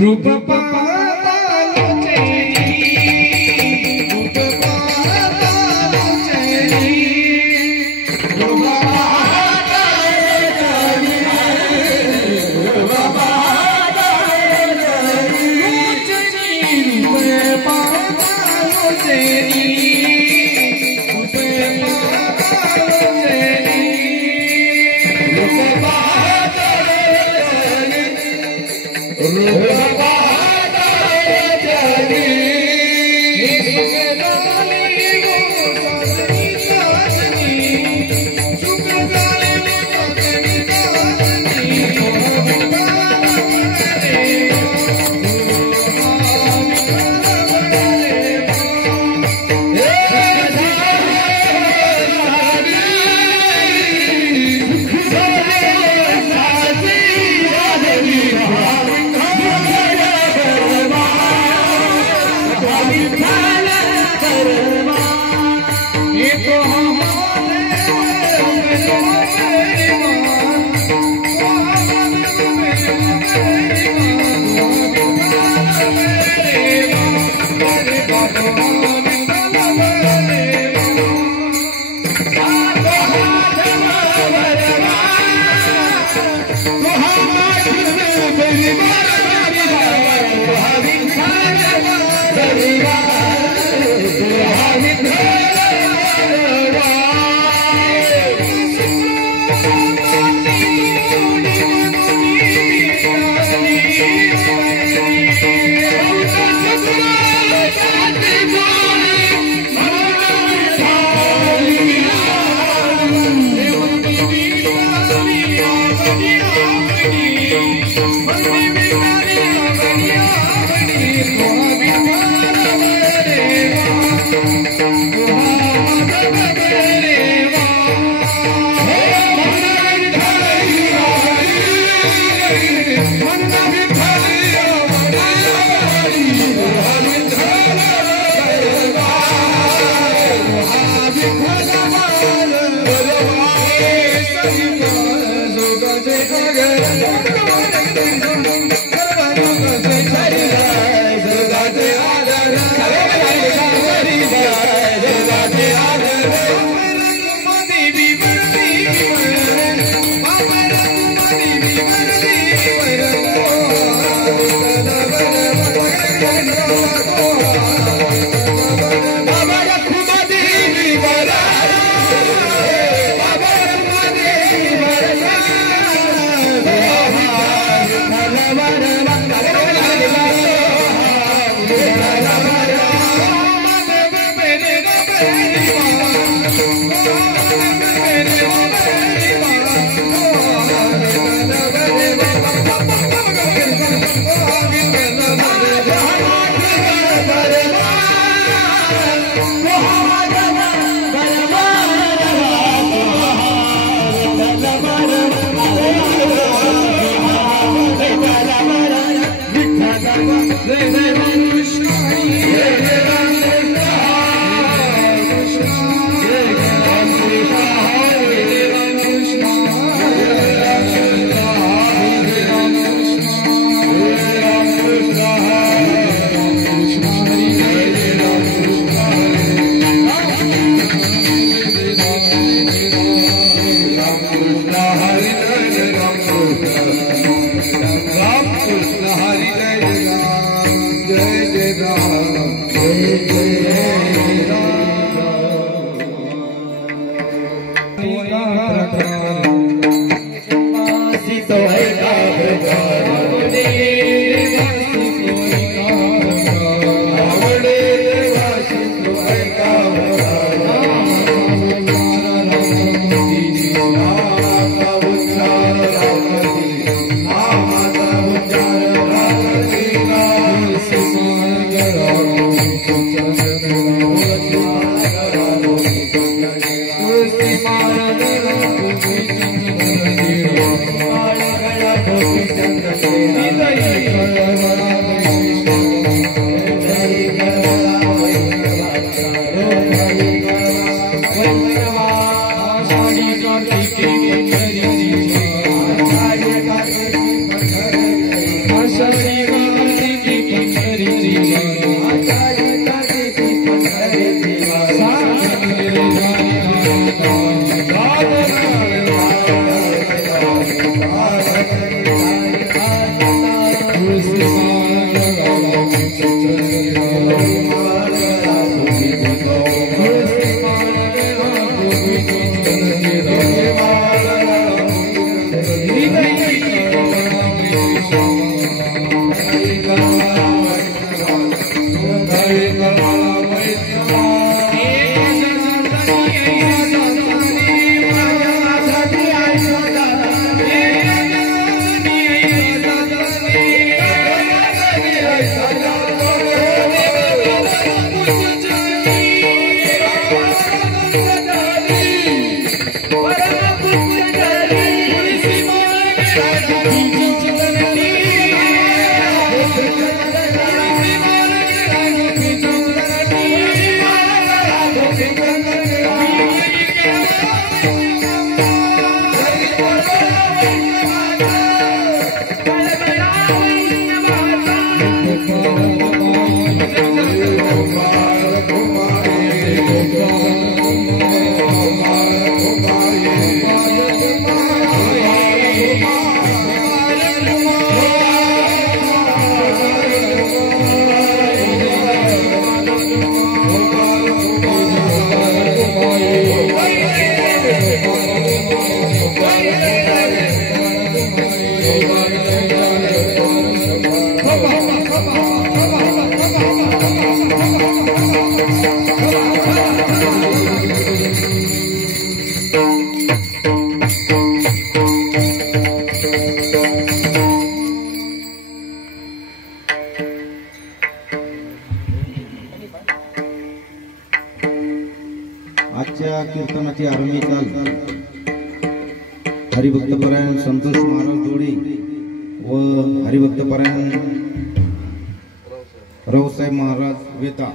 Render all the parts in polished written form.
रूप पातालो चेरी रूप पातालो चेरी रूप पातालो चेरी रूप पातालो चेरी रूप पातालो चेरी रूप Shri आजच्या कीर्तनाची आरंभी चाल हरिभक्तपरायण संतोष महाराज जोडी व हरिभक्तपरायण रावसाहेब महाराज वेता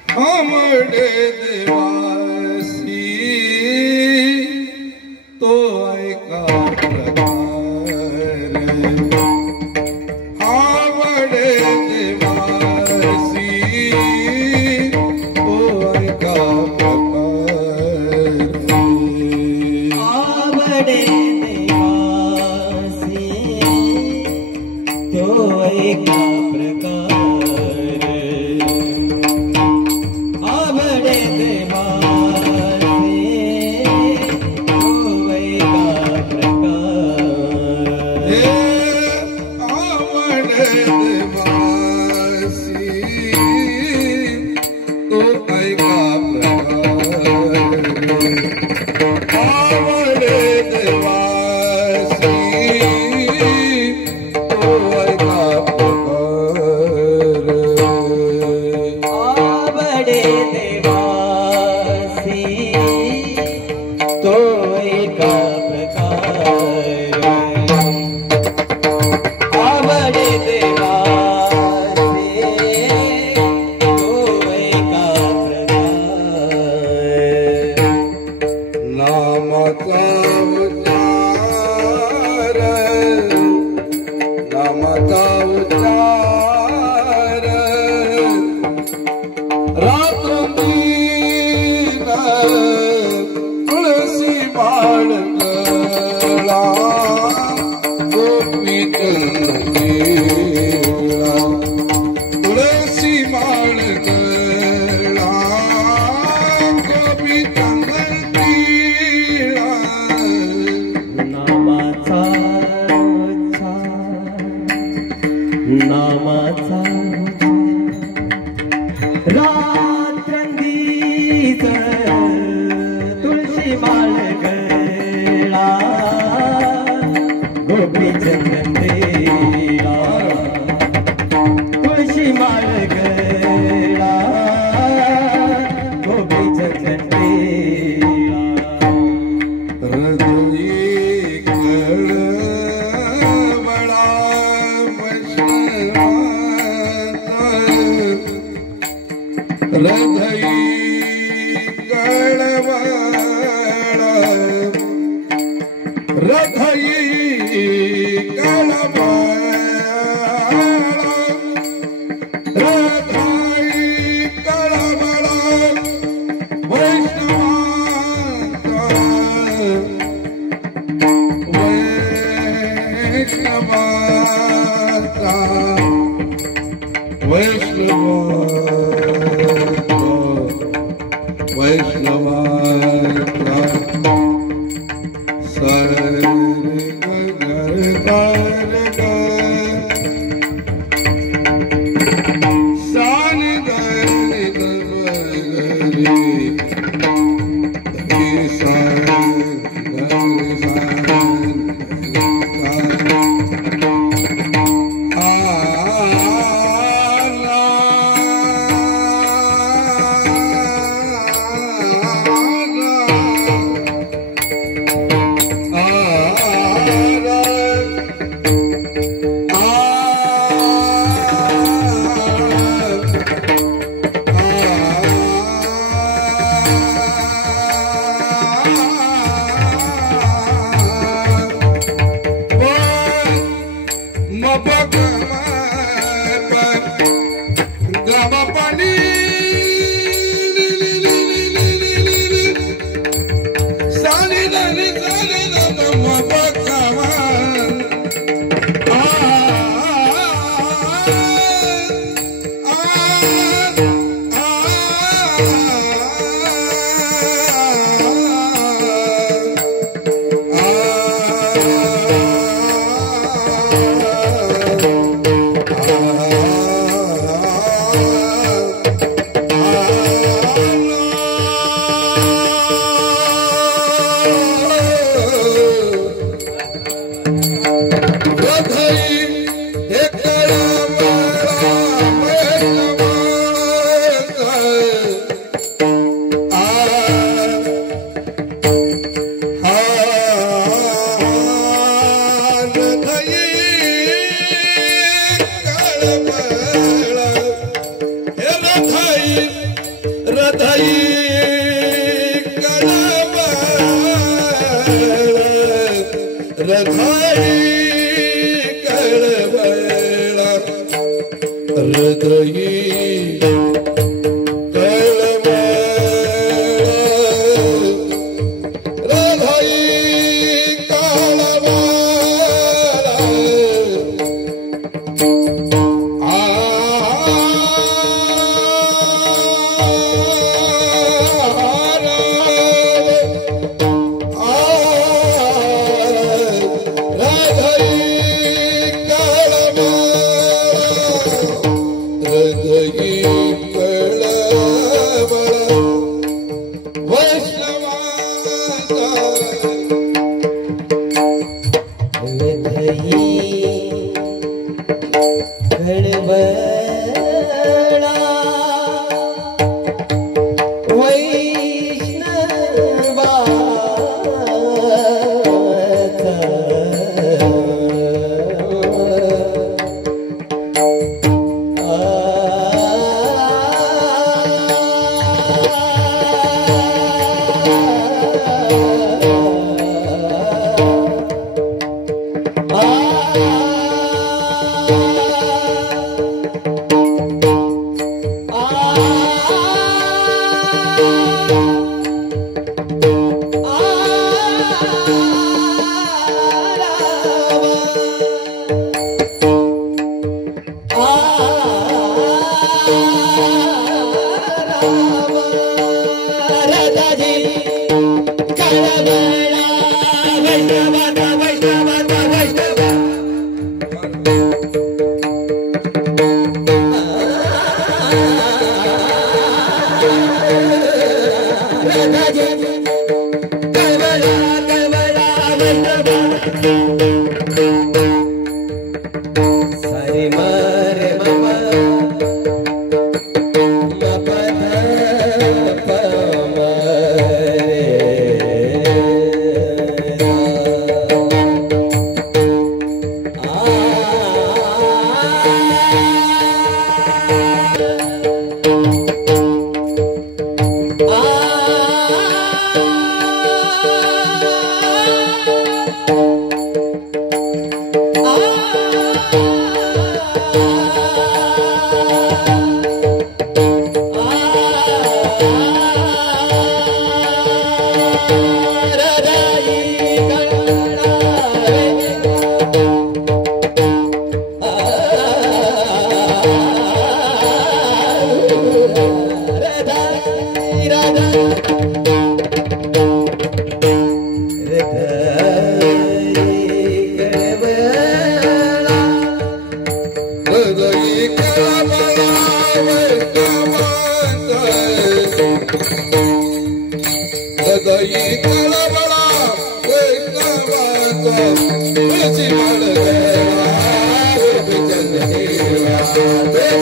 हमरे देवासी तो ऐका प्रकार हमरे देवासी तो ऐका प्रकार आवडे देवासी तो एका प्रकार आवडे देवासी तो एका प्रकार आवडे देवासी तो ऐका प्रकार आवडे देवासी तो ऐका प्रकार आवडे देवासी तो एका प्रकार आवडे देवासी तो एका प्रकार नामाचा उच्चार नामाचा उच्चार रात्रंदिन तुळसी बाळगला गोपी केला तुळसी बाळगला गोपी केला नामाचा उच्चार नामाचा रात्रंदीच तुळशी बाळगला गोपी चंदनेला तुळशी बाळगला गोपी चंदनेला हृदयी कळवळा वशवात हृदयी कळवळा हृदयी कळवळा हृदयी कळवळा वैष्णवात हृदयी कळवळा वैष्णवाचा तुळशी माळ गेला गोपीचंद टिळा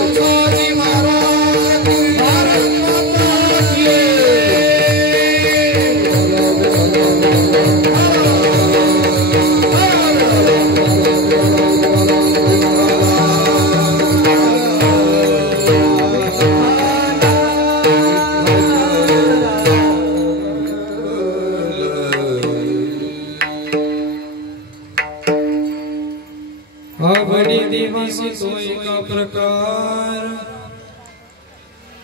तुळशी माळ गेला गोपीचंद टिळा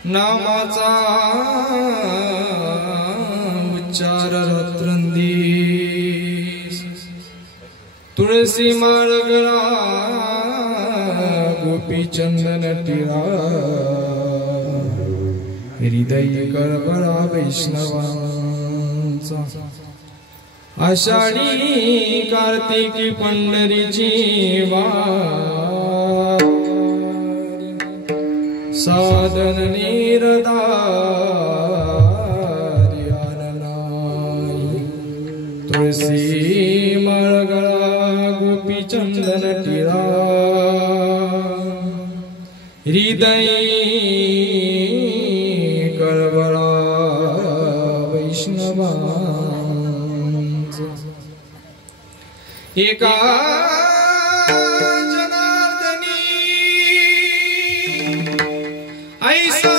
नामाचा उच्चार रात्रंदिवस तुळसी माळ गळा गोपी चंदन टिळा हृदय कळवळा वैष्णवांचा आषाढी कार्तिकी पंढरीची वाट साधन निरदारी आननाई तुळसी माळ गळा गोपी चंदन टिळा हृदय कळवळा वैष्णवांचा एका ऐसा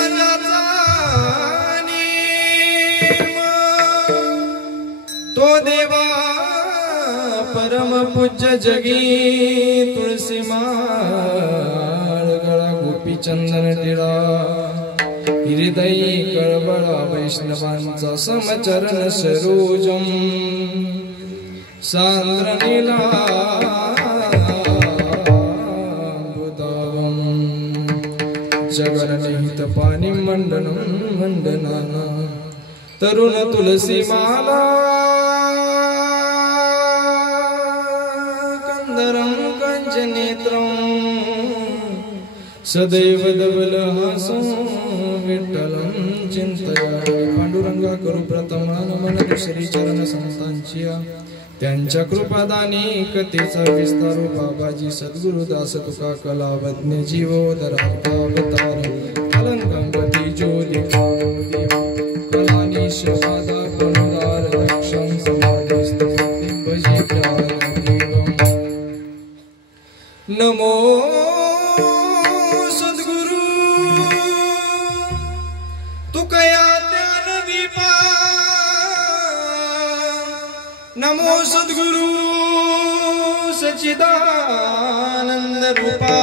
तो देवा परम पूज्य जगी तुळसी माळ गळा गोपी चंदन टिळा हृदय कळवळा वैष्णवांचा समचरण सरोजम सांद्र नीला गणनिहित पाणी मंडनं मंडनाना तरुण तुलसी माला कंदरं कंचनेत्रं सदैव धवलहासं विठ्ठलं चिंतयामि पांडुरंगा करू प्रथमान मन दुसरी चरण संतांची त्यांच्या कृपादानी कथेचा विस्तारो बाबाजी सद्गुरुदास तुका कलावज्ञ जीवोदरावतार अलंकंपती ज्योती कलानी शिवादा पुनदार दक्षं समाधिस्थ भजित्यादेवं नमो सद्गुरु तुकया ज्ञानदीपा नमो सद्गुरु सच्चिदानंद रूपा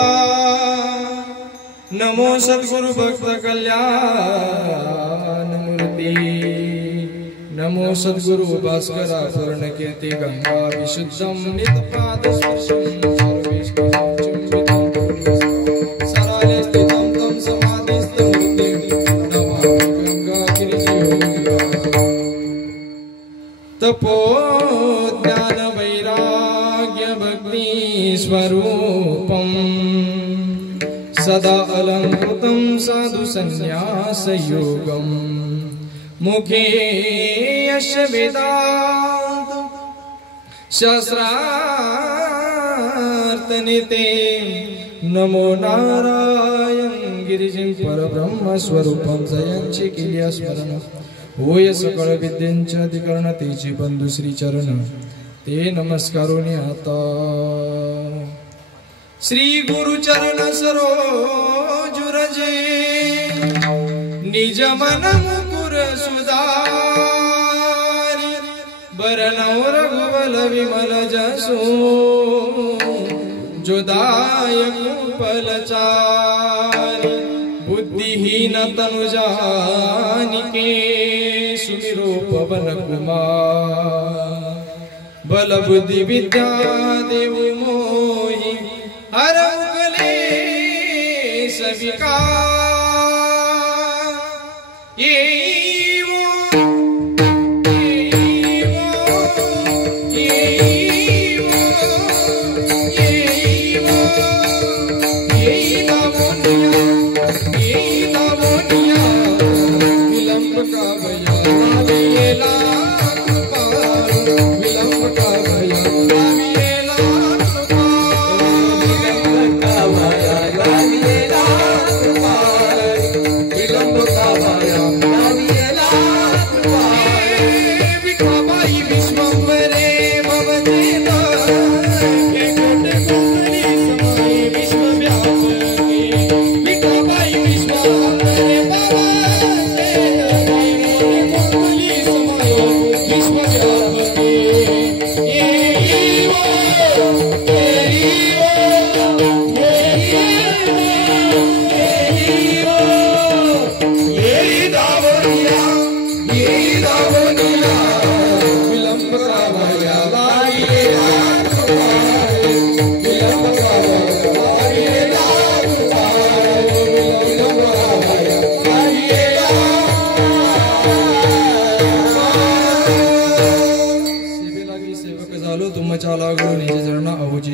नमो सद्गुरु भक्त कल्याण मूर्ती नमो सद्गुरु भास्करा पूर्ण कीर्ती गंगा विशुद्धं नितपाद स्पर्शं सर्वेष्टिं चुंबितं सराले स्थितं तं समाधिस्थं मूर्तिं नमामि गंगा गिरिजयोगिराज तपो ज्ञान वैराग्य भक्ति स्वरूपं सदा अलंकृतं साधु संन्यास योगं मुखे यश वेदांत शास्त्रार्थ निते नमो नारायण गिरिजिं परब्रह्म स्वरूपं जयांचे केल्या स्मरण होय सकळ विद्यांच्या अधिकरण तेची बंधू श्री चरण ते नमस्कारोनी आता श्री गुरु चरण सरोज रजे निज मन मुकुर सुधारी बरनौ रघुबल विमल जसो जोदायक फलचारी बुद्धिहीन तनु जानिके सुमिरो पवन कुमार बल बुद्धि विद्या देव मोहि हर मुकले सविका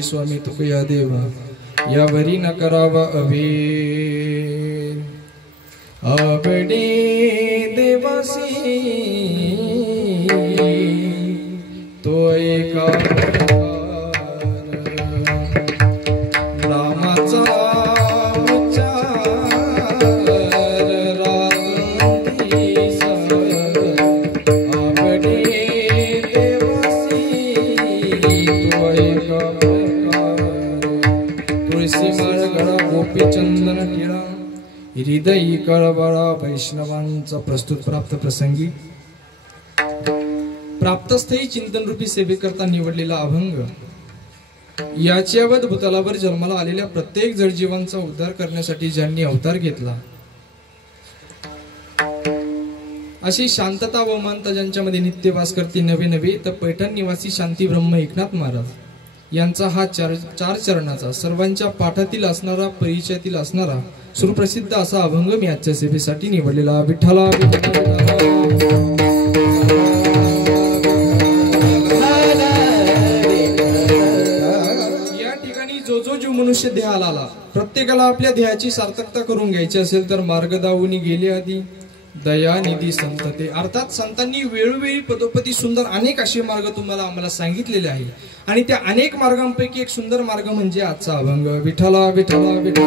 स्वामी तुकया देवा यावरी न करावा अभेर आपडे देवासी तो एका नामाचा चंदन टिळा हृदय कळवळा वैष्णवांचा प्रस्तुत प्राप्त प्रसंगी प्राप्तस्थयी चिंतन रूपी सेवेकरता निवडलेला अभंग याच्यावत भूतलावर जन्माला आलेल्या प्रत्येक जडजीवांचा उद्धार करण्यासाठी ज्यांनी अवतार घेतला अशी शांतता व मानता ज्यांच्यामध्ये नित्य वास करते नवे नवे तर पैठण निवासी शांती ब्रह्म एकनाथ महाराज यांचा हा चार चरणाचा सर्वांच्या पाठातील असणारा परिचयातील असणारा सुप्रसिद्ध असा अभंग मी आजच्या सेवेसाठी निवडलेला. विठ्ठला या ठिकाणी जो मनुष्य ध्येयाला आला, प्रत्येकाला आपल्या ध्येयाची सार्थकता करून घ्यायची असेल तर मार्ग दावून गेले आधी दयानिधी संत ते. अर्थात संतांनी वेळोवेळी पदोपदी सुंदर अनेक असे मार्ग तुम्हाला आम्हाला सांगितलेले आहे आणि त्या अनेक मार्गांपैकी एक सुंदर मार्ग म्हणजे आजचा अभंग. विठ्ठला विठ्ठला विठ्ठला.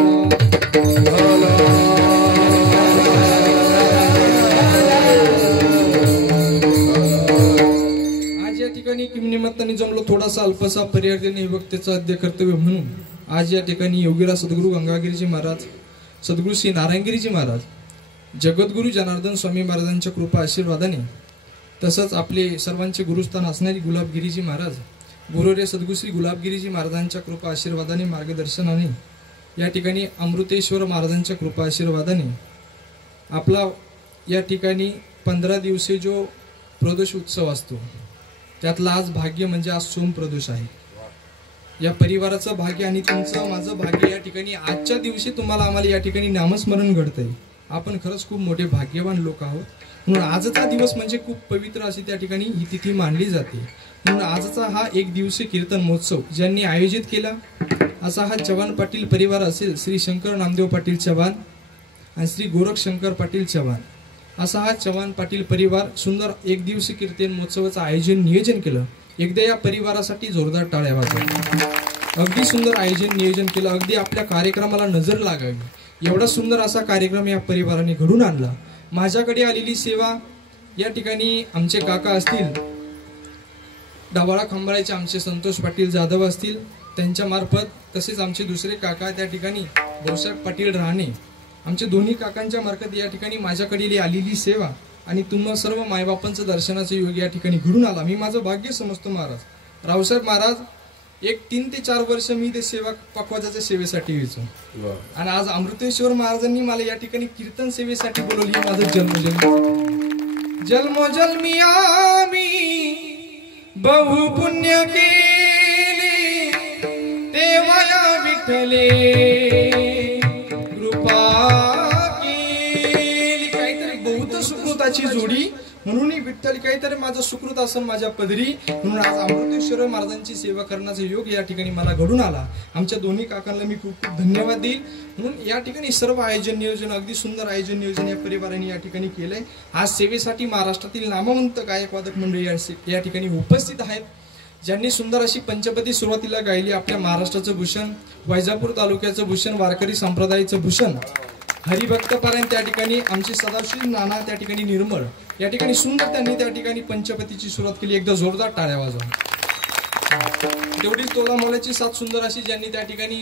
आज या ठिकाणी निमित्ताने जमलो थोडासा अल्पसा पर्याय देणे वक्तेचं अध्य कर्तव्य म्हणून आज या ठिकाणी योगीराज सद्गुरू गंगागिरीजी महाराज, सद्गुरू श्री नारायणगिरीजी महाराज, जगद्गुरु जनार्दन स्वामी महाराजांच्या कृपा आशीर्वादाने तसंच आपले सर्वांचे गुरुस्थान असणारे गुलाबगिरीजी महाराज, गुरुरे सद्गुरू श्री गुलाबगिरीजी महाराजांच्या कृपा आशीर्वादाने मार्गदर्शनाने या ठिकाणी अमृतेश्वर महाराजांच्या कृपा आशीर्वादाने आपला या ठिकाणी 15 दिवसीय जो प्रदोष उत्सव असतो त्यातला आज भाग्य म्हणजे आज सोम प्रदोष आहे. या परिवाराचं भाग्य आणि तुमचं माझं भाग्य या ठिकाणी आजच्या दिवशी तुम्हाला आम्हाला या ठिकाणी नामस्मरण घडतंय. आपण खरंच खूप मोठे भाग्यवान लोक आहोत. म्हणून आजचा दिवस म्हणजे खूप पवित्र अशी त्या ठिकाणी ही तिथी मानली जाते. म्हणून आजचा हा एक दिवसीय कीर्तन महोत्सव ज्यांनी आयोजित केला असा हा चव्हाण पाटील परिवार असेल, श्री शंकर नामदेव पाटील चव्हाण आणि श्री गोरख शंकर पाटील चव्हाण असा हा चव्हाण पाटील परिवार सुंदर एक दिवसीय कीर्तन महोत्सवाचं आयोजन नियोजन केलं. एकदा या परिवारासाठी जोरदार टाळ्या वाजवा. अगदी सुंदर आयोजन नियोजन केलं, अगदी आपल्या कार्यक्रमाला नजर लागावी एवढा सुंदर असा कार्यक्रम या परिवाराने घडून आणला. माझ्याकडे आलेली सेवा या ठिकाणी आमचे काका असतील डावाळा खंबाळ्याचे आमचे संतोष पाटील जाधव असतील त्यांच्या मार्फत, तसेच आमचे दुसरे काका त्या ठिकाणी भाऊसाहेब पाटील राहणे, आमचे दोन्ही काकांच्या मार्फत या ठिकाणी माझ्याकडे आलेली सेवा आणि तुम्हा सर्व मायबापांचं दर्शनाचा योग या ठिकाणी घडून आला. मी माझं भाग्य समजतो महाराज. रावसाहेब महाराज एक 3 ते 4 वर्ष मी ते सेवा पखवाजाच्या सेवेसाठी यायचो आणि आज अमृतेश्वर महाराजांनी मला या ठिकाणी कीर्तन सेवेसाठी बोलवली. माझं जन्मोजन्मी आम्ही बहु पुण्य केले तेव्हा या विठ्ठले कृपा केली. काहीतरी बहुत सुकृताची जोडी म्हणून विठ्ठल काहीतरी माझं सुकृत असं माझ्या पदरी. म्हणून आज अमृतेश्वर महाराजांची सेवा करण्याचा योग या ठिकाणी मला घडून आला. आमच्या दोन्ही काकांना मी खूप खूप धन्यवाद देईल. म्हणून या ठिकाणी सर्व आयोजन नियोजन अगदी सुंदर आयोजन नियोजन या परिवाराने या ठिकाणी केलंय. आज सेवेसाठी महाराष्ट्रातील नामवंत गायक वादक मंडळी या ठिकाणी उपस्थित आहेत ज्यांनी सुंदर अशी पंचपदी सुरुवातीला गायली. आपल्या महाराष्ट्राचं भूषण, वैजापूर तालुक्याचं भूषण, वारकरी संप्रदायाचं भूषण, हरिभक्तपारायण त्या ठिकाणी आमचे सदाशिव नाना त्या ठिकाणी निर्मळ या ठिकाणी सुंदर त्यांनी त्या ठिकाणी पंचपतीची सुरुवात केली. एकदा जोरदार टाळ्या वाजवा. तेवढीच तोला मोलाची साथ सुंदर अशी ज्यांनी त्या ठिकाणी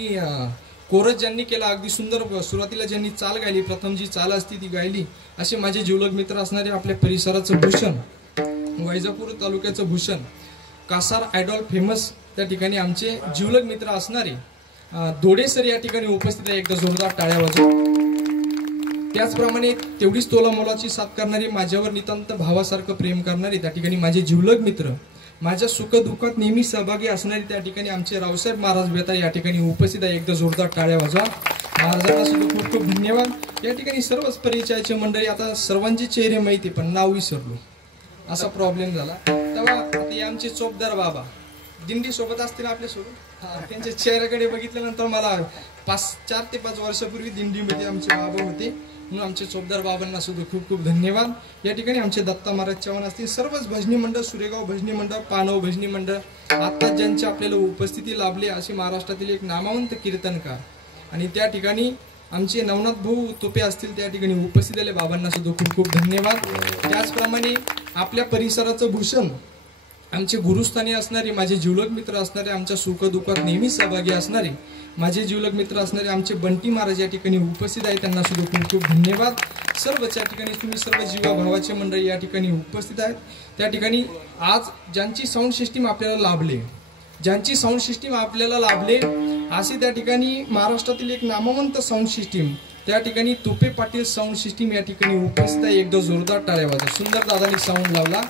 कोरस ज्यांनी केला, अगदी सुंदर सुरुवातीला ज्यांनी चाल गायली, प्रथम जी चाल असती ती गायली, असे माझे जीवलग मित्र असणारे आपल्या परिसराचं भूषण, वैजापूर तालुक्याचं भूषण, कासार आयडॉल फेमस त्या ठिकाणी आमचे जीवलग मित्र असणारे दोडे सर या ठिकाणी उपस्थित आहे. एकदा जोरदार टाळ्या वाजवा. त्याचप्रमाणे तेवढीच तोला मोलाची साथ करणारी, माझ्यावर नितांत भावासारखं प्रेम करणारे त्या ठिकाणी माझे जीवलग मित्र, माझ्या सुख दुःखात नेहमी सहभागी असणारे त्या ठिकाणी आमचे रावसाहेब महाराज बेतार या ठिकाणी उपस्थित आहे. एकदा जोरदार टाळ्या वाजवा. महाराजांना सुद्धा खूप खूप धन्यवाद. या ठिकाणी सर्वच परिचयाचे मंडळी, आता सर्वांचे चेहरे माहिती पण नाव विसरलो असा प्रॉब्लेम झाला. तेव्हा आता आमचे चोपदार बाबा दिंडी सोबत असतील आपल्यासोबत, त्यांच्या चेहऱ्याकडे बघितल्यानंतर मला 4 ते 5 वर्षापूर्वी दिंडीमध्ये आमचे बाबा होते. म्हणून आमचे चोपदार बाबांना सुद्धा खूप खूप धन्यवाद. या ठिकाणी आमचे दत्ता महाराज चव्हाण असतील, सर्वच भजनी मंडळ, सुरेगाव भजनी मंडळ, पानव भजनी मंडळ, आता ज्यांची आपल्याला उपस्थिती लाभली असे महाराष्ट्रातील एक नामवंत कीर्तनकार आणि त्या ठिकाणी आमचे नवनाथ भाऊ तोपे असतील त्या ठिकाणी उपस्थित आले, बाबांना सुद्धा खूप खूप धन्यवाद. त्याचप्रमाणे आपल्या परिसराचं भूषण, आमचे गुरुस्थानी असणारे माझे जीवलग मित्र असणारे, आमच्या सुख दुःखात नेहमी सहभागी असणारे माझे जीवलग मित्र असणारे आमचे बंटी महाराज या ठिकाणी उपस्थित आहे, त्यांना सुद्धा खूप खूप धन्यवाद. सर्वच या ठिकाणी तुम्ही सर्व जीवाभावाचे मंडळी या ठिकाणी उपस्थित आहेत. त्या ठिकाणी आज ज्यांची साऊंड सिस्टीम आपल्याला लाभले, ज्यांची साऊंड सिस्टीम आपल्याला लाभले असे त्या ठिकाणी महाराष्ट्रातील एक नामवंत साऊंड सिस्टीम त्या ठिकाणी तोपे पाटील साऊंड सिस्टीम या ठिकाणी उपस्थित आहे. एकदा जोरदार टाळ्या वाजवा. सुंदर दादांनी साऊंड लावला.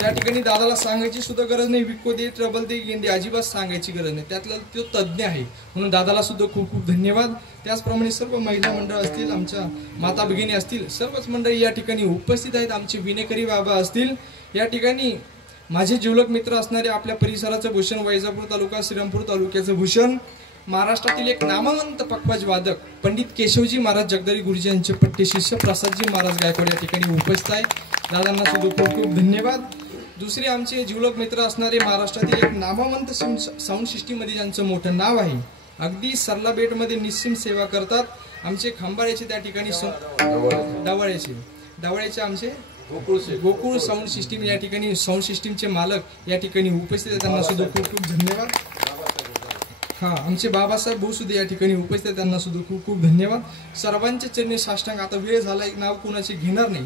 त्या ठिकाणी दादाला सांगायची सुद्धा गरज नाही. विको दे ट्रबल दे गेंदे अजिबात सांगायची गरज नाही. त्यातला तो तज्ज्ञ आहे. म्हणून दादाला सुद्धा खूप खूप धन्यवाद. त्याचप्रमाणे सर्व महिला मंडळ असतील, आमच्या माता भगिनी असतील, सर्वच मंडळी या ठिकाणी उपस्थित आहेत. आमचे विनेकरी बाबा असतील, या ठिकाणी माझे जिवलग मित्र असणारे आपल्या परिसराचं भूषण, वैजापूर तालुका श्रीरामपूर तालुक्याचं भूषण, महाराष्ट्रातील एक नामवंत पखवाज वादक पंडित केशवजी महाराज जगदारी गुरुजी यांचे पट्टे शिष्य प्रसादजी महाराज गायकवाड या ठिकाणी उपस्थित आहे. दादांना सुद्धा खूप खूप धन्यवाद. दुसरे आमचे जिवलग मित्र असणारे महाराष्ट्रातील एक नामवंत साऊंड सिस्टीममध्ये ज्यांचं मोठं नाव आहे, अगदी सरला बेटमध्ये निश्चिम सेवा करतात आमचे खांबाळ्याचे, त्या ठिकाणी डावळ्याचे आमचे गोकुळ साऊंड सिस्टीम या ठिकाणी साऊंड सिस्टीमचे मालक या ठिकाणी उपस्थित आहेत. त्यांना सुद्धा खूप खूप धन्यवाद. आमचे बाबासाहेब भाऊ सुद्धा या ठिकाणी उपस्थित आहेत. त्यांना सुद्धा खूप खूप धन्यवाद. सर्वांचे चरणी साष्टांग. आता वेळ झाला, एक नाव कुणाचे घेणार नाही.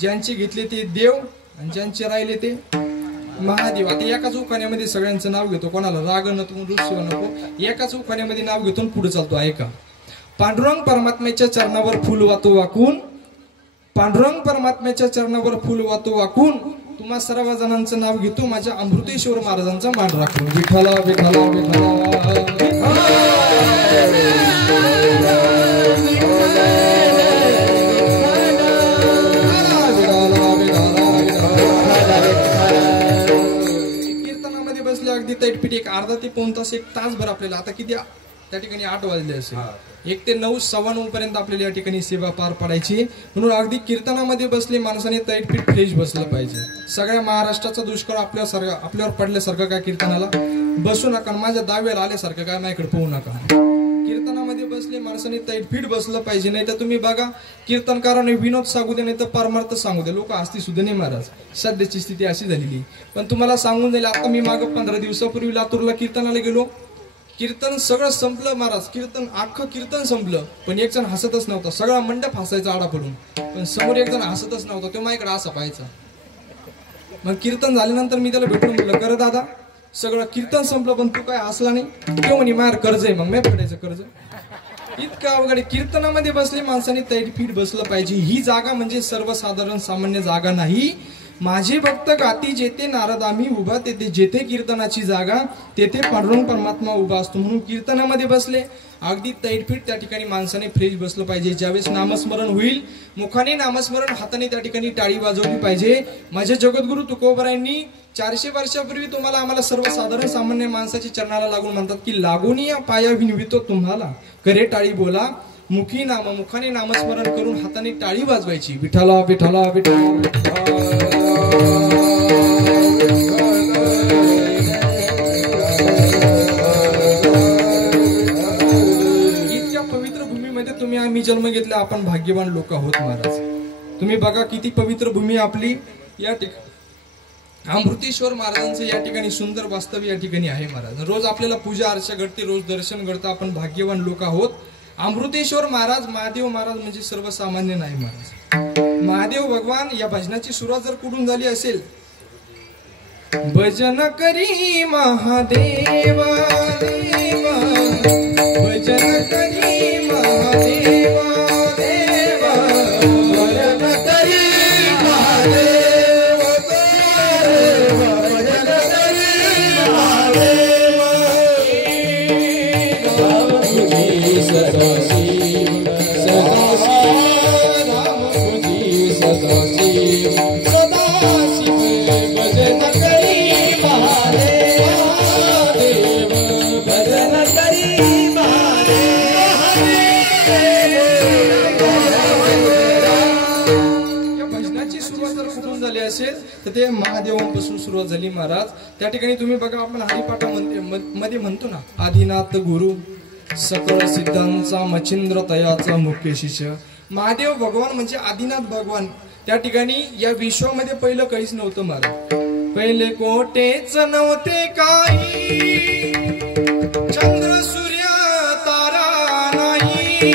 ज्यांचे घेतले ते देव आणि ज्यांचे राहिले ते महादेव. आता एकाच उखाण्यामध्ये सगळ्यांचं नाव घेतो, कोणाला राग नको रुस्व नको, एकाच उखाण्यामध्ये नाव घेतो पुढे चालतो. ऐका. पांडुरंग परमात्म्याच्या चरणावर फुल वातो वाकून, पांडुरंग परमात्म्याच्या चरणावर फुल वातो वाकून, तुम्हा सर्व जणांचं नाव घेतो माझ्या अमृतेश्वर महाराजांचा मान राखून. विठ्ठला विठ्ठला विठ्ठला. कीर्तनामध्ये बसले अगदी तैटपीठ एक अर्धा ते पाऊण तास, एक तासभर आपल्याला, आता किती त्या ठिकाणी 8 वाजले असेल, 1 ते 9, 9:15 पर्यंत आपल्याला या ठिकाणी सेवा पार पडायची. म्हणून अगदी कीर्तनामध्ये बसले माणसाने तैटपीठ फ्रेश बसलं पाहिजे. सगळ्या महाराष्ट्राचा दुष्काळ आपल्यावर पडल्यासारखं काय कीर्तनाला बसू नका, माझ्या दाव्याला आल्यासारखं काय माझ्याकडे पाहू नका. कीर्तनामध्ये बसले माणसाने तैटपीठ बसलं पाहिजे. नाही तर तुम्ही बघा, कीर्तनकाराने विनोद सांगू दे, नाही तर परमार्थ सांगू दे, लोक असती सुद्धा नाही महाराज. सध्याची स्थिती अशी झालेली. पण तुम्हाला सांगून जाईल, आता मी मागं 15 दिवसापूर्वी लातूरला कीर्तनाला गेलो. कीर्तन सगळं संपलं महाराज, कीर्तन अख्खं कीर्तन संपलं, पण एक जण हसतच नव्हता. सगळा मंडप हसायचा आडा पडून, पण समोर एक जण हसतच नव्हता. तो माझ्याकडे असा पाहायचा. मग कीर्तन झाल्यानंतर मी त्याला भेटून म्हटलं, कर दादा, सगळं कीर्तन संपलं पण तू काय हसला नाही? तो म्हणे माझ्यावर कर्ज आहे. मग मी फेडायचं कर्ज? इतकं अवघड. कीर्तनामध्ये बसले माणसाने तैटपीठ बसलं पाहिजे. ही जागा म्हणजे सर्वसाधारण सामान्य जागा नाही. माझे भक्त गाती जेथे नारद आम्ही उभा, तेथे जेथे कीर्तनाची जागा तेथे पांडुरंग परमात्मा उभा असतो. म्हणून कीर्तनामध्ये बसले अगदी तैटपीठ त्या ठिकाणी माणसाने फ्रेश बसलं पाहिजे. ज्यावेळेस नामस्मरण होईल, मुखाने नामस्मरण, हाताने त्या ठिकाणी टाळी वाजवली पाहिजे. माझे जगद्गुरु तुकोबरायांनी 400 वर्षापूर्वी तुम्हाला आम्हाला सर्वसाधारण सामान्य माणसाच्या चरणाला लागून म्हणतात की लागून या पाया विनवितो तुम्हाला, करे टाळी बोला, मुखाने नामस्मरण करून हाताने टाळी वाजवायची. विठ्ठला विठ्ठला विठ्ठला. इतक्या पवित्र भूमीमध्ये तुम्ही आम्ही जन्म घेतला, आपण भाग्यवान लोक आहोत महाराज. तुम्ही बघा किती पवित्र भूमी आपली. या ठिकाणी अमृतेश्वर महाराजांचं या ठिकाणी सुंदर वास्तव या ठिकाणी आहे महाराज. रोज आपल्याला पूजा अर्चा घडते, रोज दर्शन घडतं, आपण भाग्यवान लोक आहोत. अमृतेश्वर महाराज, महादेव महाराज म्हणजे सर्वसामान्य नाही महाराज. महादेव भगवान या भजनाची सुरुवात जर कुठून झाली असेल, भजन करी महादेव देवा, भजन करी महादेव देवा, भजन करी महादेव देवा, भजन करी महादेव. सदाशिव सदाशिव राम तुझी सदाशिव सदाशिव, भजन करी महादेव देव, भजन करी महादेव. या भजनाची सुरुवात जर कुठून झाली असेल तर ते महादेवांपासून सुरुवात झाली महाराज. त्या ठिकाणी तुम्ही बघा, आपण हरिपाठामध्ये म्हणतो ना, आदिनाथ गुरु सकळ सिद्धांचा मच्छिंद्र तयाचा मुख्य शिष्य. महादेव भगवान म्हणजे आदिनाथ भगवान. त्या ठिकाणी या विश्वामध्ये पहिलं काहीच नव्हतं महाराज. पहिले कोटेच नव्हते काही, चंद्र सूर्य तारा नाही,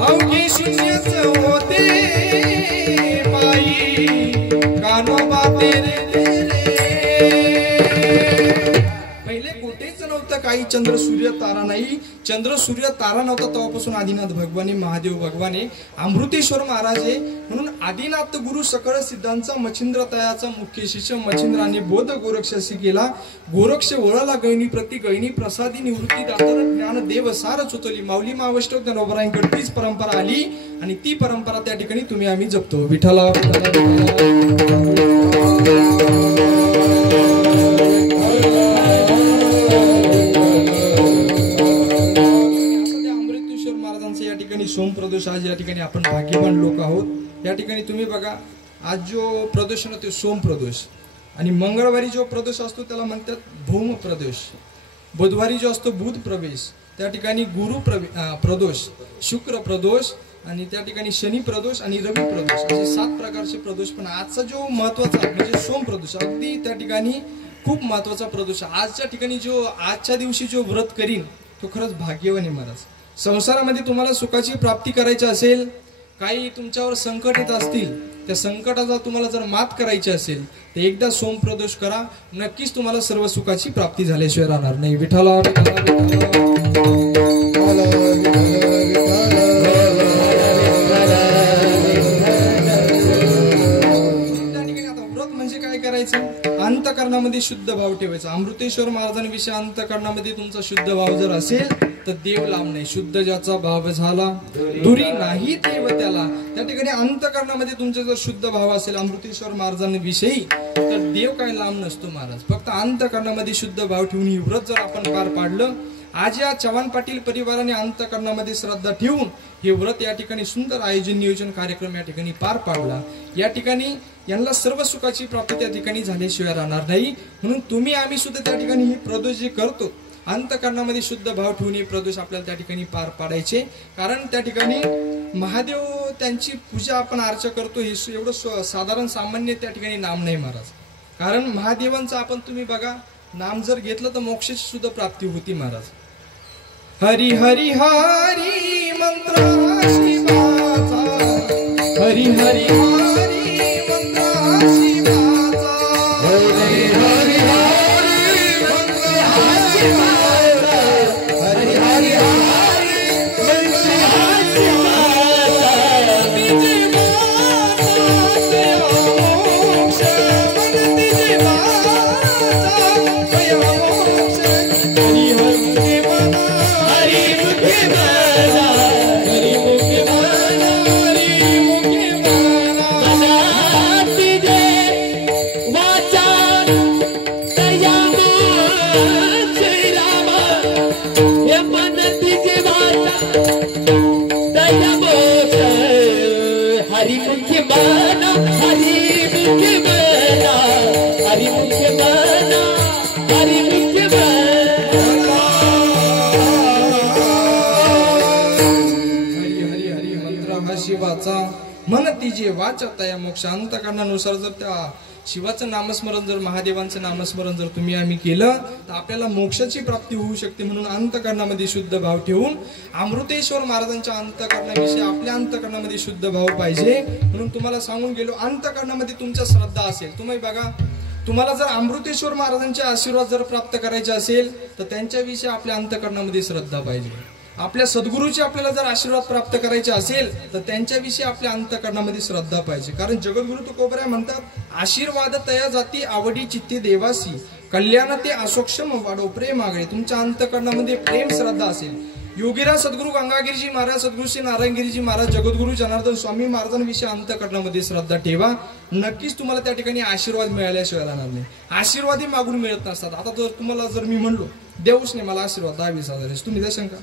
अवघे शून्यच होते पायी, कानोबा तेरे तेरे. पहिले कोटेच नव्हतं काही, चंद्र सूर्य तारा नाही. चंद्र सूर्य तारा नव्हता तेव्हापासून आदिनाथ भगवाने महादेव भगवाने अमृतेश्वर महाराज आहे. म्हणून आदिनाथ गुरु सकळ सिद्धांचा मच्छिंद्र तयाचा मुख्य शिष्य मच्छिंद्राने बोध गोरक्षाशी केला. गोरक्ष वळला गैनी प्रति गैनी प्रसादी निवृत्ती दातर ज्ञान देव सार चुतली. माऊली महावैष्णव ज्ञानोबरायांकडे तीच परंपरा आली आणि ती परंपरा त्या ठिकाणी तुम्ही आम्ही जपतो. विठ्ठला अमृतेश्वर महाराजांचं या ठिकाणी सोम प्रदोष आज या ठिकाणी आपण भाग्यवान लोक आहोत. या ठिकाणी तुम्ही बघा आज जो प्रदोष ना ते सोम प्रदोष आणि मंगळवारी जो प्रदोष असतो त्याला म्हणतात भौम प्रदोष. बुधवारी जो असतो बुध प्रवेश, त्या ठिकाणी गुरु प्रदोष, शुक्र प्रदोष आणि त्या ठिकाणी शनी प्रदोष आणि रवी प्रदोष असे 7 प्रकारचे प्रदोष. पण आजचा जो महत्वाचा म्हणजे सोम प्रदोष अगदी त्या ठिकाणी खूप महत्वाचा प्रदोष. आजच्या ठिकाणी जो आजच्या दिवशी जो व्रत करीन तो खरंच भाग्यवान आहे महाराज. संसारामध्ये तुम्हाला सुखाची प्राप्ती करायची असेल, काही तुमच्यावर संकट येत असतील, त्या संकटाचा तुम्हाला जर मात करायची असेल तर एकदा सोम प्रदोष करा. नक्कीच तुम्हाला सर्व सुखाची प्राप्ती झाल्याशिवाय राहणार नाही. विठ्ठला अंतकरणामध्ये शुद्ध भाव ठेवायचा. अमृतेश्वर महाराजांविषयी अंतकरणामध्ये तुमचा शुद्ध भाव जर असेल तर देव लांब नाही. शुद्ध ज्याचा भाव झाला दुरी नाही देव त्याला. त्या ठिकाणी अंतकरणामध्ये तुमचा जर शुद्ध भाव असेल अमृतेश्वर महाराजांविषयी तर देव काय लांब नसतो महाराज. फक्त अंतकरणामध्ये शुद्ध भाव ठेवून ही व्रत जर आपण पार पाडलं, आज या चव्हाण पाटील परिवाराने अंतकरणामध्ये श्रद्धा ठेवून हे व्रत या ठिकाणी सुंदर आयोजन नियोजन कार्यक्रम या ठिकाणी पार पाडला. या ठिकाणी यांना सर्व सुखाची प्राप्ती त्या ठिकाणी झाल्याशिवाय राहणार नाही. म्हणून तुम्ही आम्ही सुद्धा त्या ठिकाणी ही प्रदोष जे करतो अंतकरणामध्ये शुद्ध भाव ठेवून हे प्रदोष आपल्याला त्या ठिकाणी पार पाडायचे. कारण त्या ठिकाणी महादेव त्यांची पूजा आपण अर्चा करतो हे एवढं साधारण सामान्य त्या ठिकाणी नाम नाही महाराज. कारण महादेवांचं आपण तुम्ही बघा नाम जर घेतलं तर मोक्षाची सुद्धा प्राप्ती होती महाराज. हरी हरी हरी मंत्र शिवाचा, हरी हरी हरी मंत्र शिवाचा, हरी हरी हरी मंत्र शिवाचा, हरी हरी हरी मंत्र शिवाचा, तिचे माता मोक्ष तिचे माता मोक्ष, हरी हरी मन तिजे वाचा तया मोक्ष. अंतकरणानुसार जर त्या शिवाचं नामस्मरण जर महादेवांचं नामस्मरण जर तुम्ही आम्ही केलं तर आपल्याला मोक्षाची प्राप्ती होऊ शकते. म्हणून अंतकरणामध्ये शुद्ध भाव ठेवून अमृतेश्वर महाराजांच्या अंतकरणाविषयी आपल्या अंतकरणामध्ये शुद्ध भाव पाहिजे. म्हणून तुम्हाला सांगून गेलो अंतकरणामध्ये तुमच्या श्रद्धा असेल. तुम्ही बघा तुम्हाला जर अमृतेश्वर महाराजांचे आशीर्वाद जर प्राप्त करायचे असेल तर त्यांच्याविषयी आपल्या अंतकरणामध्ये श्रद्धा पाहिजे. आपल्या सद्गुरूचे आपल्याला जर आशीर्वाद प्राप्त करायचे असेल तर त्यांच्याविषयी आपल्या अंतकरणामध्ये श्रद्धा पाहिजे. कारण जगद्गुरु तुकोबराय म्हणतात आशीर्वाद तया जाती आवडी चित्ते देवासी कल्याण ते असोक्षम वाढो प्रेम आगळे. तुमच्या अंतकरणामध्ये प्रेम श्रद्धा असेल. योगीराज सद्गुरू गंगागिरीजी महाराज, सद्गुरू श्री नारायणगिरीजी महाराज, जगद्गुरू जनार्दन स्वामी महाराजांविषयी अंतकरणामध्ये श्रद्धा ठेवा. नक्कीच तुम्हाला त्या ठिकाणी आशीर्वाद मिळाल्याशिवाय राहणार नाही. आशीर्वादही मागून मिळत नसतात. आता जर तुम्हाला जर मी म्हणलो देऊच नाही मला आशीर्वाद 10-20 तुम्ही द्याल का?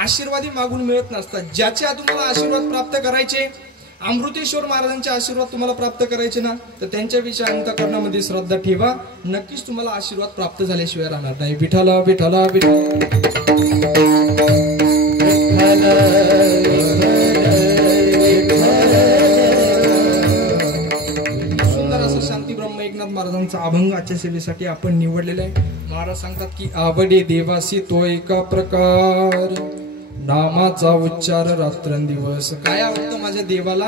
आशीर्वादी मागून मिळत नसतात. ज्याच्या तुम्हाला आशीर्वाद प्राप्त करायचे अमृतेश्वर महाराजांचे आशीर्वाद तुम्हाला प्राप्त करायचे ना तर त्यांच्याविषयी अंतकरणामध्ये श्रद्धा ठेवा. नक्कीच तुम्हाला आशीर्वाद प्राप्त झाल्याशिवाय राहणार नाही. विठ्ठला विठ्ठला सुंदर असं शांती ब्रह्म एकनाथ महाराजांचा अभंग आजच्या सेवेसाठी आपण निवडलेला आहे. महाराज सांगतात की आवडे देवासी तो एका प्रकार नामाचा उच्चार रात्रंदिवस. काय आवडतं माझ्या देवाला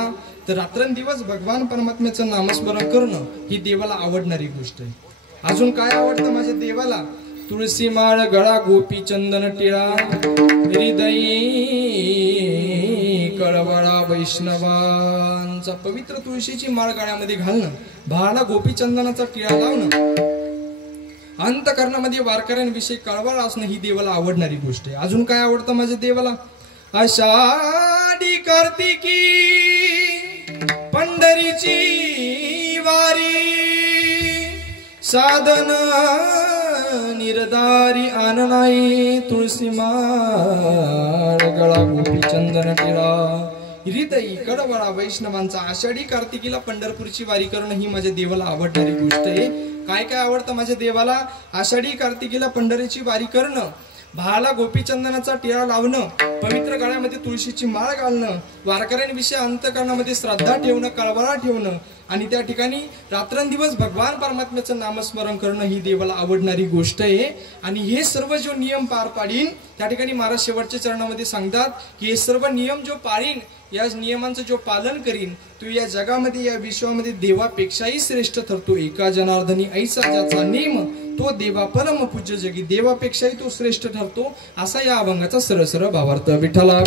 तर रात्रंदिवस भगवान परमात्म्याचं नामस्मरण करणं ही देवाला आवडणारी गोष्ट आहे. अजून काय आवडतं माझ्या देवाला तुळशी माळ गळा गोपी चंदन टिळा हृदयी कळवळा वैष्णवांचा पवित्र तुळशीची माळ गळ्यामध्ये घालणं, भाळा गोपी चंदनाचा टिळा लावणं, अंतकरणामध्ये वारकऱ्यांविषयी कळवळ असणं ही देवाला आवडणारी गोष्ट आहे. अजून काय आवडतं माझ्या देवाला? आषाढी कार्तिकी पंढरीची वारी साधन निर्धारी आननाई तुळशी माळ गळा गोपी चंदन टिळा हृदयी कडवळा वैष्णवांचा. आषाढी कार्तिकीला पंढरपूरची वारी करणं ही माझ्या देवाला आवडणारी गोष्ट आहे. काय काय आवडतं माझ्या देवाला? आषाढी कार्तिकीला पंढरीची वारी करणं, भाला गोपीचंदनाचा टिळा लावणं, पवित्र गळ्यामध्ये तुळशीची माळ घालणं, वारकऱ्यांविषयी अंतकरणामध्ये श्रद्धा ठेवणं, कळवळा ठेवणं आणि त्या ठिकाणी रात्रंदिवस भगवान परमात्म्याचं नामस्मरण करणं ही देवाला आवडणारी गोष्ट आहे. आणि हे सर्व जो नियम पार पाडीन, त्या ठिकाणी महाराज शेवटच्या चरणामध्ये सांगतात की हे सर्व नियम जो पाळीन, या नियमांचं जो पालन करीन, तो या जगामध्ये या विश्वामध्ये देवापेक्षाही श्रेष्ठ ठरतो. एका जनार्दनी ऐसा ज्याचा नेम, तो देवा परम पूज्य जगी. देवापेक्षाही तो श्रेष्ठ ठरतो, असा या अभंगाचा सरळ सरळ भावार्थ. विठ्ठला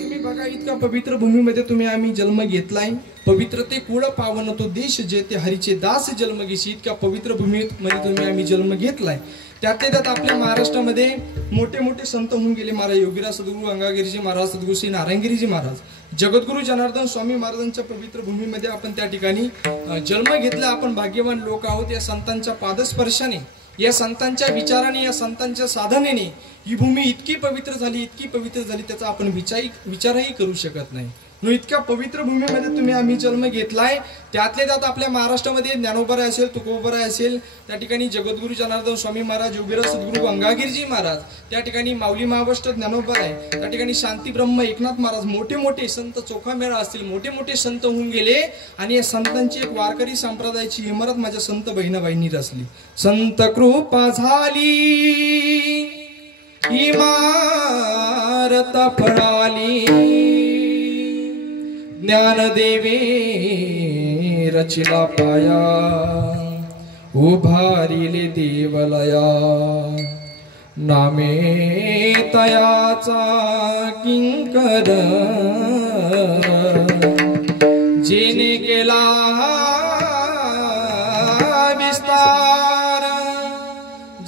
तुम्ही बघा, इतका पवित्र भूमीमध्ये तुम्ही आम्ही जन्म घेतलाय. पवित्र ते कुळ पावन तो देश जे ते हरीचे दास जन्म घेशी. इतक्या पवित्र भूमीमध्ये तुम्ही आम्ही जन्म घेतलाय. त्यातल्या त्यात आपल्या महाराष्ट्रामध्ये मोठे मोठे संत होऊन गेले. महाराज योगीराज सद्गुरू गंगागिरीजी महाराज, सद्गुरू श्री नारायणगिरीजी महाराज, जगद्गुरु जनार्दन स्वामी महाराजांच्या पवित्र भूमीमध्ये आपण त्या ठिकाणी जन्म घेतला. आपण भाग्यवान लोक आहोत. या संतांच्या पादस्पर्शाने, या संतांच्या विचाराने, या संतांच्या साधनेने ही भूमी इतकी पवित्र झाली, इतकी पवित्र झाली, त्याचा आपण विचारही करू शकत नाही. इतक्या पवित्र भूमीमध्ये तुम्ही आम्ही जन्म घेतलाय. त्यातले त्यात आपल्या महाराष्ट्रामध्ये ज्ञानोबराय असेल, तुकोबराय असेल, त्या ठिकाणी जगद्गुरु जनार्दन स्वामी महाराज, योगीराज सद्गुरू गंगागिरीजी महाराज, त्या ठिकाणी माऊली महावष्ट ज्ञानोबराय, त्या ठिकाणी शांती ब्रह्म एकनाथ महाराज, मोठे मोठे संत, चोखामेळा असतील, मोठे मोठे संत होऊन गेले. आणि या संतांची एक वारकरी संप्रदायाची इमारत माझ्या संत बहिणाबाईंनी रचली. संत कृपा झाली इमारत फळाली, ज्ञानदेवे रचिला पाया, उभारिले देवलया, नामे तयाचा किंकर, जेने केला विस्तार,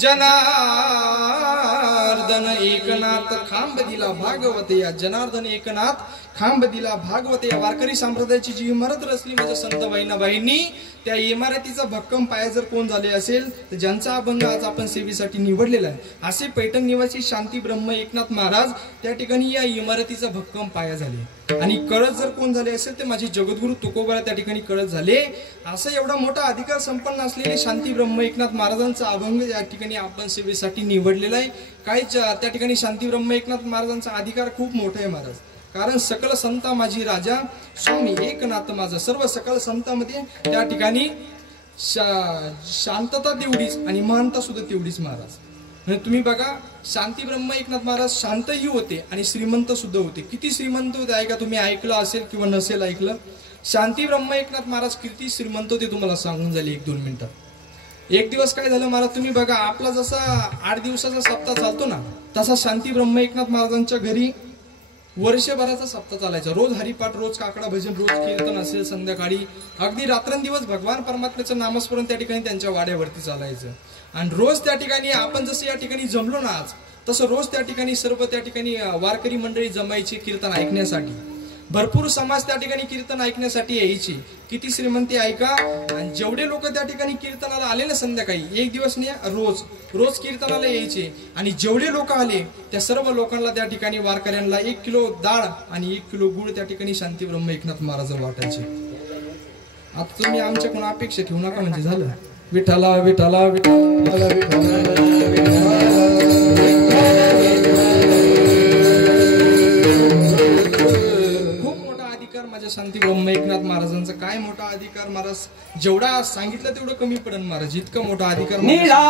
जनार्दन एकनाथ खांब दिला भागवत. या जनार्दन एकनाथ खांब दिला भागवत या वारकरी संप्रदायाची जी इमारत रचली माझ्या संत बहिणाबाईंनी, त्या इमारतीचा भक्कम पाया जर कोण झाले असेल तर ज्यांचा अभंग आज आपण सेवेसाठी निवडलेला आहे, असे पैठण निवासी शांती ब्रह्म एकनाथ महाराज त्या ठिकाणी या इमारतीचा भक्कम पाया झाले. आणि कळस जर कोण झाले असेल तर माझे जगद्गुरु तुकोबरा त्या ठिकाणी कळस झाले. असं एवढा मोठा अधिकार संपन्न असलेले शांती ब्रह्म एकनाथ महाराजांचा अभंग या ठिकाणी आपण सेवेसाठी निवडलेला आहे. काय त्या ठिकाणी शांती ब्रह्म एकनाथ महाराजांचा अधिकार खूप मोठा आहे महाराज. कारण सकल संता माझी राजा स्वामी एकनाथ माझा. सर्व सकल संतांमध्ये त्या ठिकाणी शांतता तेवढीच आणि महानता सुद्धा तेवढीच महाराज. तुम्ही बघा, शांती ब्रह्म एकनाथ महाराज शांतही होते आणि श्रीमंत सुद्धा होते. किती श्रीमंत होते ऐका, तुम्ही ऐकलं असेल किंवा नसेल ऐकलं. शांती ब्रह्म एकनाथ महाराज किती श्रीमंत होते तुम्हाला सांगून झाले 1-2 मिनिटात. एक दिवस काय झालं महाराज, तुम्ही बघा, आपला जसा 8 दिवसाचा सप्ताह चालतो ना, तसा शांती ब्रह्म एकनाथ महाराजांच्या घरी वर्षभराचा सप्ताह चालायचा. रोज हरिपाठ, रोज काकडा भजन, रोज कीर्तन असेल संध्याकाळी. अगदी रात्रंदिवस भगवान परमात्म्याचं नामस्मरण त्या ठिकाणी त्यांच्या वाड्यावरती चालायचं. आणि रोज त्या ठिकाणी आपण जसं या ठिकाणी जमलो ना आज, तसं रोज त्या ठिकाणी सर्व त्या ठिकाणी वारकरी मंडळी जमायची कीर्तन ऐकण्यासाठी. भरपूर समाज त्या ठिकाणी कीर्तन ऐकण्यासाठी यायची. किती श्रीमंती ऐका. आणि जेवढे लोक त्या ठिकाणी कीर्तनाला आले ना संध्याकाळी, एक दिवस नाही, रोज रोज कीर्तनाला यायचे. आणि जेवढे लोक आले त्या सर्व लोकांना त्या ठिकाणी वारकऱ्यांना 1 किलो डाळ आणि 1 किलो गुळ त्या ठिकाणी शांती ब्रह्म एकनाथ महाराज वाटायचे. आता तुम्ही आमच्याकडून अपेक्षा ठेवू नका, म्हणजे झालं. विठ्ठला विठ्ठला विठ्ठला माझ्या शांती ब्रह्म एकनाथ महाराजांचा. काय मोठा अधिकार महाराज, जेवढा सांगितलं तेवढं कमी पडन महाराज. इतका मोठा अधिकार. निळा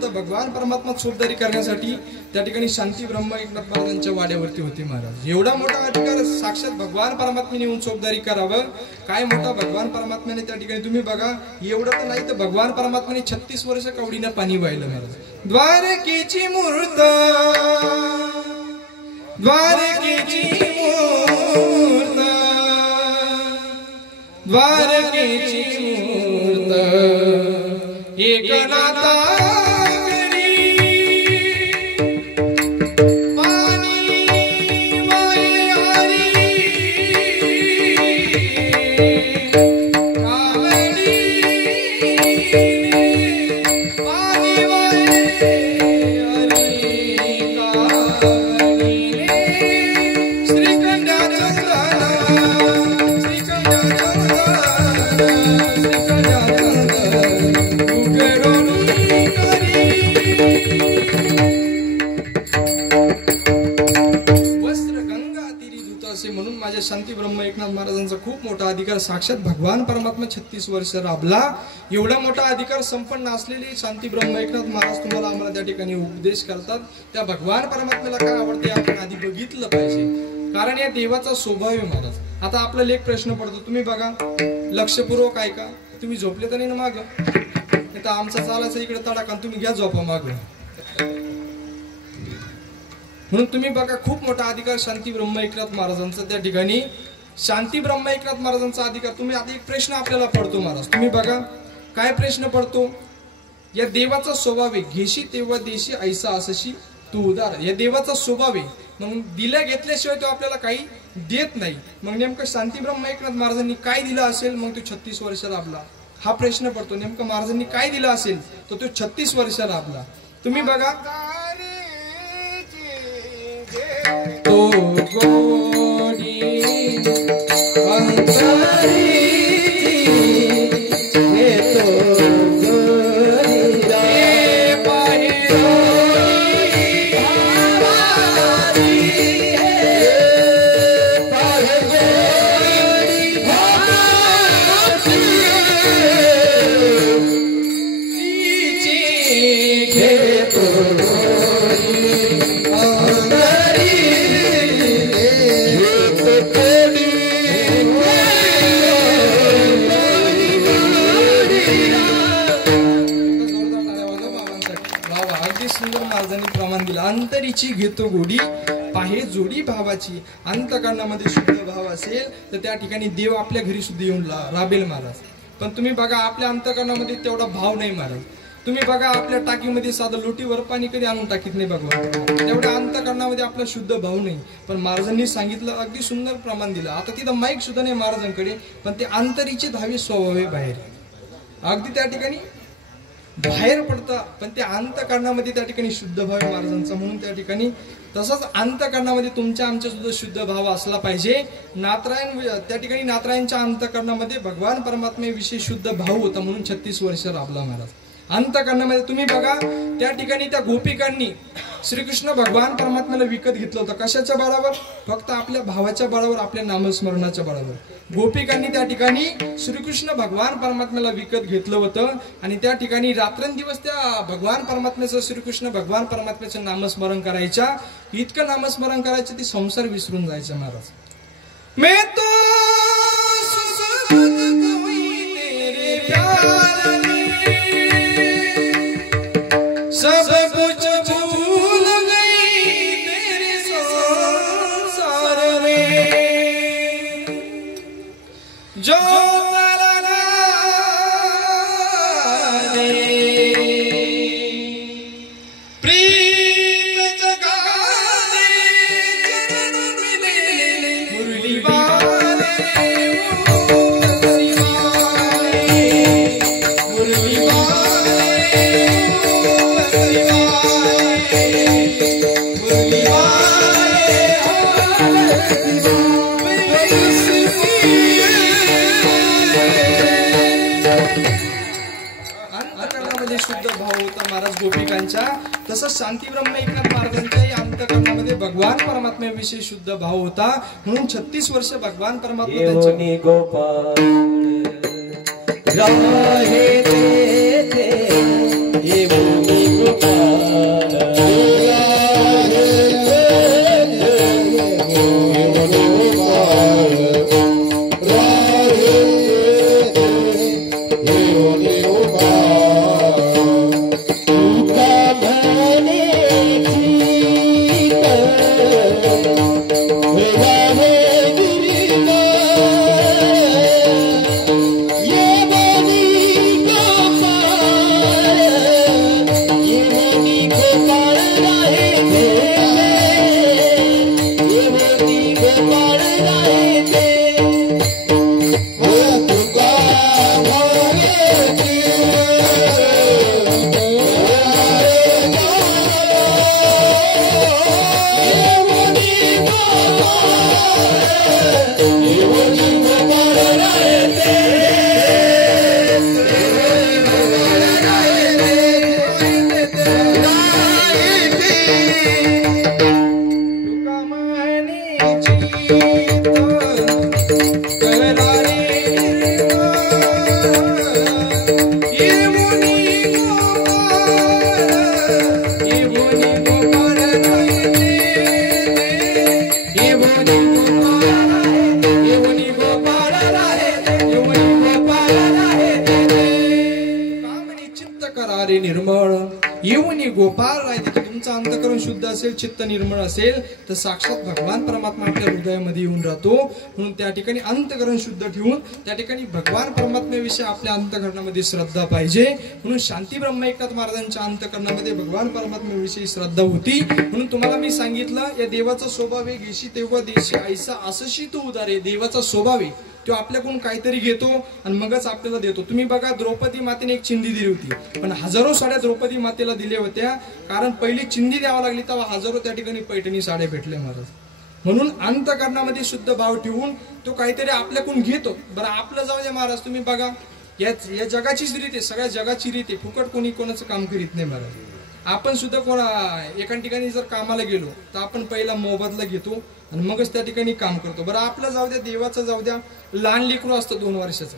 फक्त भगवान परमात्मा चोपदारी करण्यासाठी त्या ठिकाणी शांती ब्रह्म एकनाथ महाराजांच्या वाड्यावरती होते महाराज. एवढा मोठा अधिकार साक्षात भगवान परमात्म्याने येऊन चोपदारी करावं. काय मोठा भगवान परमात्म्याने त्या ठिकाणी तुम्ही बघा. एवढं तर नाही तर भगवान परमात्म्याने 36 वर्ष कवडीनं पाणी वाहिलं महाराज. द्वारकेची मूर्त द्वारकेची मूर्त द्वारकेची मूर्त एकनाथा शांती ब्रह्म एकनाथ महाराजांचा खूप मोठा अधिकार साक्षात भगवान परमात्मा 36 वर्ष राबला. एवढा मोठा अधिकार संपन्न असलेली शांती ब्रह्म एकनाथ महाराज तुम्हाला आम्हाला त्या ठिकाणी उपदेश करतात. त्या भगवान परमात्म्याला काय आवडते आपण आधी बघितलं पाहिजे, कारण या देवाचा स्वभाव आहे महाराज. आता आपल्याला एक प्रश्न पडतो, तुम्ही बघा लक्षपूर्वक ऐका. तुम्ही झोपले तर नाही ना माग, नाही तर आमचा चालायचा इकडे तडाखा, तुम्ही घ्या झोपा माग. म्हणून तुम्ही बघा खूप मोठा अधिकार शांती ब्रह्म एकनाथ महाराजांचा त्या ठिकाणी. शांती ब्रह्म एकनाथ महाराजांचा अधिकार. तुम्ही आता एक प्रश्न आपल्याला पडतो महाराज, तुम्ही बघा काय प्रश्न पडतो. या देवाचा स्वभाव आहे, घेशी तेव्हा देशी ऐसा असशी तू उदार. या देवाचा स्वभाव आहे, मग दिल्या घेतल्याशिवाय तो आपल्याला काही देत नाही. मग नेमकं शांती ब्रह्म एकनाथ महाराजांनी काय दिलं असेल मग तो 36 वर्ष राबला, हा प्रश्न पडतो. नेमकं महाराजांनी काय दिलं असेल तर तो 36 वर्ष राबला. तुम्ही बघा तो गोडी अंतरी हे तो गोडी रे पाहिरोई भावारी हे पाहिरोई भावारी हे तो प्रमाण दिलं. अंतरीची घेतो गोडी पाहे जोडी भावाची. अंतकरणामध्ये शुद्ध भाव असेल तर त्या ठिकाणी देव आपल्या घरी सुद्धा येऊन राबेल महाराज. पण तुम्ही बघा आपल्या अंतकरणामध्ये तेवढा भाव नाही महाराज. तुम्ही बघा आपल्या टाकीमध्ये साधं लोटीवर पाणी कधी आणून टाकीत नाही भगवान. तेवढ्या अंतकरणामध्ये आपला शुद्ध भाव नाही. पण महाराजांनी सांगितलं अगदी सुंदर प्रमाण दिलं. आता तिथं माईक सुद्धा नाही महाराजांकडे, पण ते अंतरीचे 10 स्वभाव आहे बाहेर, अगदी त्या ठिकाणी बाहेर पडतं. पण त्या अंतकरणामध्ये त्या ठिकाणी शुद्ध भाव महाराजांचा. म्हणून त्या ठिकाणी तसंच अंतकरणामध्ये तुमच्या आमच्या सुद्धा शुद्ध भाव असला पाहिजे. नाथरायण त्या ठिकाणी नाथरायणच्या अंतकरणामध्ये भगवान परमात्म्याविषयी शुद्ध भाव होता, म्हणून 36 वर्ष राबला महाराज अंतकरणामध्ये. तुम्ही बघा त्या ठिकाणी त्या गोपिकांनी श्रीकृष्ण भगवान परमात्म्याला विकत घेतलं होतं. कशाच्या बळावर? फक्त आपल्या भावाच्या बळावर, आपल्या नामस्मरणाच्या बळावर. गोपिकांनी त्या ठिकाणी श्रीकृष्ण भगवान परमात्म्याला विकत घेतलं होतं आणि त्या ठिकाणी रात्रंदिवस त्या भगवान परमात्म्याचं श्रीकृष्ण भगवान परमात्म्याचं नामस्मरण करायच्या. इतकं नामस्मरण करायचं ते संसार विसरून जायचं महाराज. मैं तो सब कुछ भूल गई तेरे संसार में जो प्रीत जगा दे चरण मिले मुरली वाले मुरली शुद्ध भाव होता महाराज गोपिकांच्या. तसंच शांती ब्रह्म एकनाथ महाराजांच्याही अंतकरणामध्ये भगवान परमात्म्याविषयी शुद्ध भाव होता. म्हणून 36 वर्ष भगवान परमात्मा येवनी गोपाळ राहे ते येवनी निर्मळ येऊन गोपाळ राहते की तुमचं अंतःकरण शुद्ध असेल, चित्त निर्मळ असेल तर साक्षात भगवान परमात्मा आपल्या हृदयामध्ये येऊन राहतो. म्हणून त्या ठिकाणी अंतःकरण शुद्ध ठेवून त्या ठिकाणी भगवान परमात्म्याविषयी आपल्या अंतःकरणामध्ये श्रद्धा पाहिजे. म्हणून शांती ब्रह्म एकनाथ महाराजांच्या अंतःकरणामध्ये भगवान परमात्म्याविषयी श्रद्धा होती. म्हणून तुम्हाला मी सांगितलं या देवाचा स्वभाव आहे घेशी तेव्हा देशी ऐसा असशी तो उदारे. देवाचा स्वभाव आहे तो आपल्याकडून काहीतरी घेतो आणि मगच आपल्याला देतो. तुम्ही बघा द्रौपदी मातेने एक चिंधी दिली होती पण हजारो साड्या द्रौपदी मातेला दिल्या होत्या कारण पहिली चिंधी द्यावा लागली तेव्हा हजारो त्या ठिकाणी पैठणी साड्या भेटल्या महाराज. म्हणून अंतःकरणामध्ये शुद्ध भाव ठेवून तो काहीतरी आपल्याकडून घेतो. बरं आपलं जाऊ दे महाराज, तुम्ही बघा या जगाचीच रीत आहे, सगळ्या जगाची रीत आहे. फुकट कोणी कोणाचं काम करीत नाही महाराज. आपण सुद्धा एका ठिकाणी जर कामाला गेलो तर आपण पहिला मोबदला घेतो आणि मगच त्या ठिकाणी काम करतो. बरं आपलं जाऊ द्या, देवाचं जाऊ द्या, लहान लेकरू असतं 2 वर्षाचं.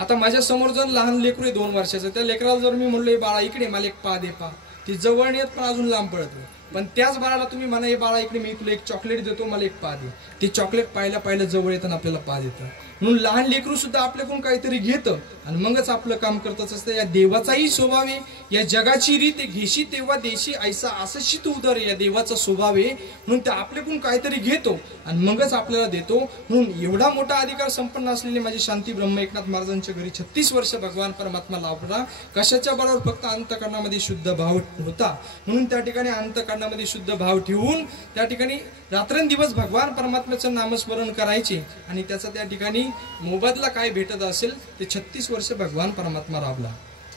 आता माझ्या समोर जर लहान लेकरू आहे 2 वर्षाचं, त्या लेकराला जर मी म्हणलो बाळा इकडे मला एक पा दे पा, ती जवळ येत पण अजून लांब पडत. पण त्याच बाळाला तुम्ही म्हणा हे बाळा इकडे मी तुला एक चॉकलेट देतो मला एक पा दे, ती चॉकलेट पाहिलं जवळ येतं आपल्याला पा देतं. म्हणून लहान लेकरू सुद्धा आपल्याकडून काहीतरी घेतं आणि मगच आपलं काम करतच असतं. या देवाचाही स्वभाव आहे, या जगाची रीत आहे घेशी तेव्हा देशी ऐसा असशी तू उदर. या देवाचा स्वभाव आहे म्हणून ते आपल्याकडून काहीतरी घेतो आणि मगच आपल्याला देतो. म्हणून एवढा मोठा अधिकार संपन्न असलेले माझे शांती ब्रह्म एकनाथ महाराजांच्या घरी 36 वर्ष भगवान परमात्मा लाभला. कशाच्या बरोबर? फक्त अंतःकरणामध्ये शुद्ध भाव होता. म्हणून त्या ठिकाणी अंतःकरणामध्ये शुद्ध भाव ठेवून त्या ठिकाणी रात्रंदिवस भगवान परमात्म्याचं नामस्मरण करायचे आणि त्याचा त्या ठिकाणी मोबदला काय भेटत असेल ते 36 वर्ष भगवान परमात्मा राबला.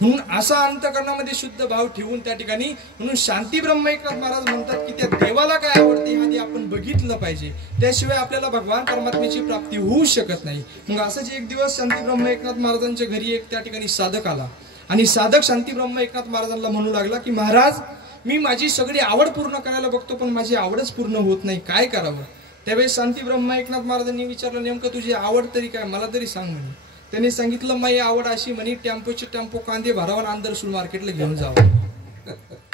म्हणून असा अंतःकरणामध्ये शुद्ध भाव ठेवून त्या ठिकाणी म्हणून शांती ब्रह्म एकनाथ महाराज म्हणतात की त्या देवाला काय आवडते आधी आपण बघितलं पाहिजे, त्याशिवाय आपल्याला भगवान परमात्म्याची प्राप्ती होऊ शकत नाही. मग असंच एक दिवस शांती ब्रह्म एकनाथ महाराजांच्या घरी एक त्या ठिकाणी साधक आला आणि साधक शांती ब्रह्म एकनाथ महाराजांना म्हणू लागला की महाराज मी माझी सगळी आवड पूर्ण करायला बघतो पण माझी आवडच पूर्ण होत नाही, काय करावं? त्यावेळेस शांती ब्रह्म एकनाथ महाराजांनी विचारलं नेमकं तुझी आवड तरी काय, मला तरी सांग म्हणे. त्यांनी सांगितलं माझी आवड अशी म्हणे टेम्पोचे टेम्पो कांदे भरावा आंदरसूल मार्केटला घेऊन जावं,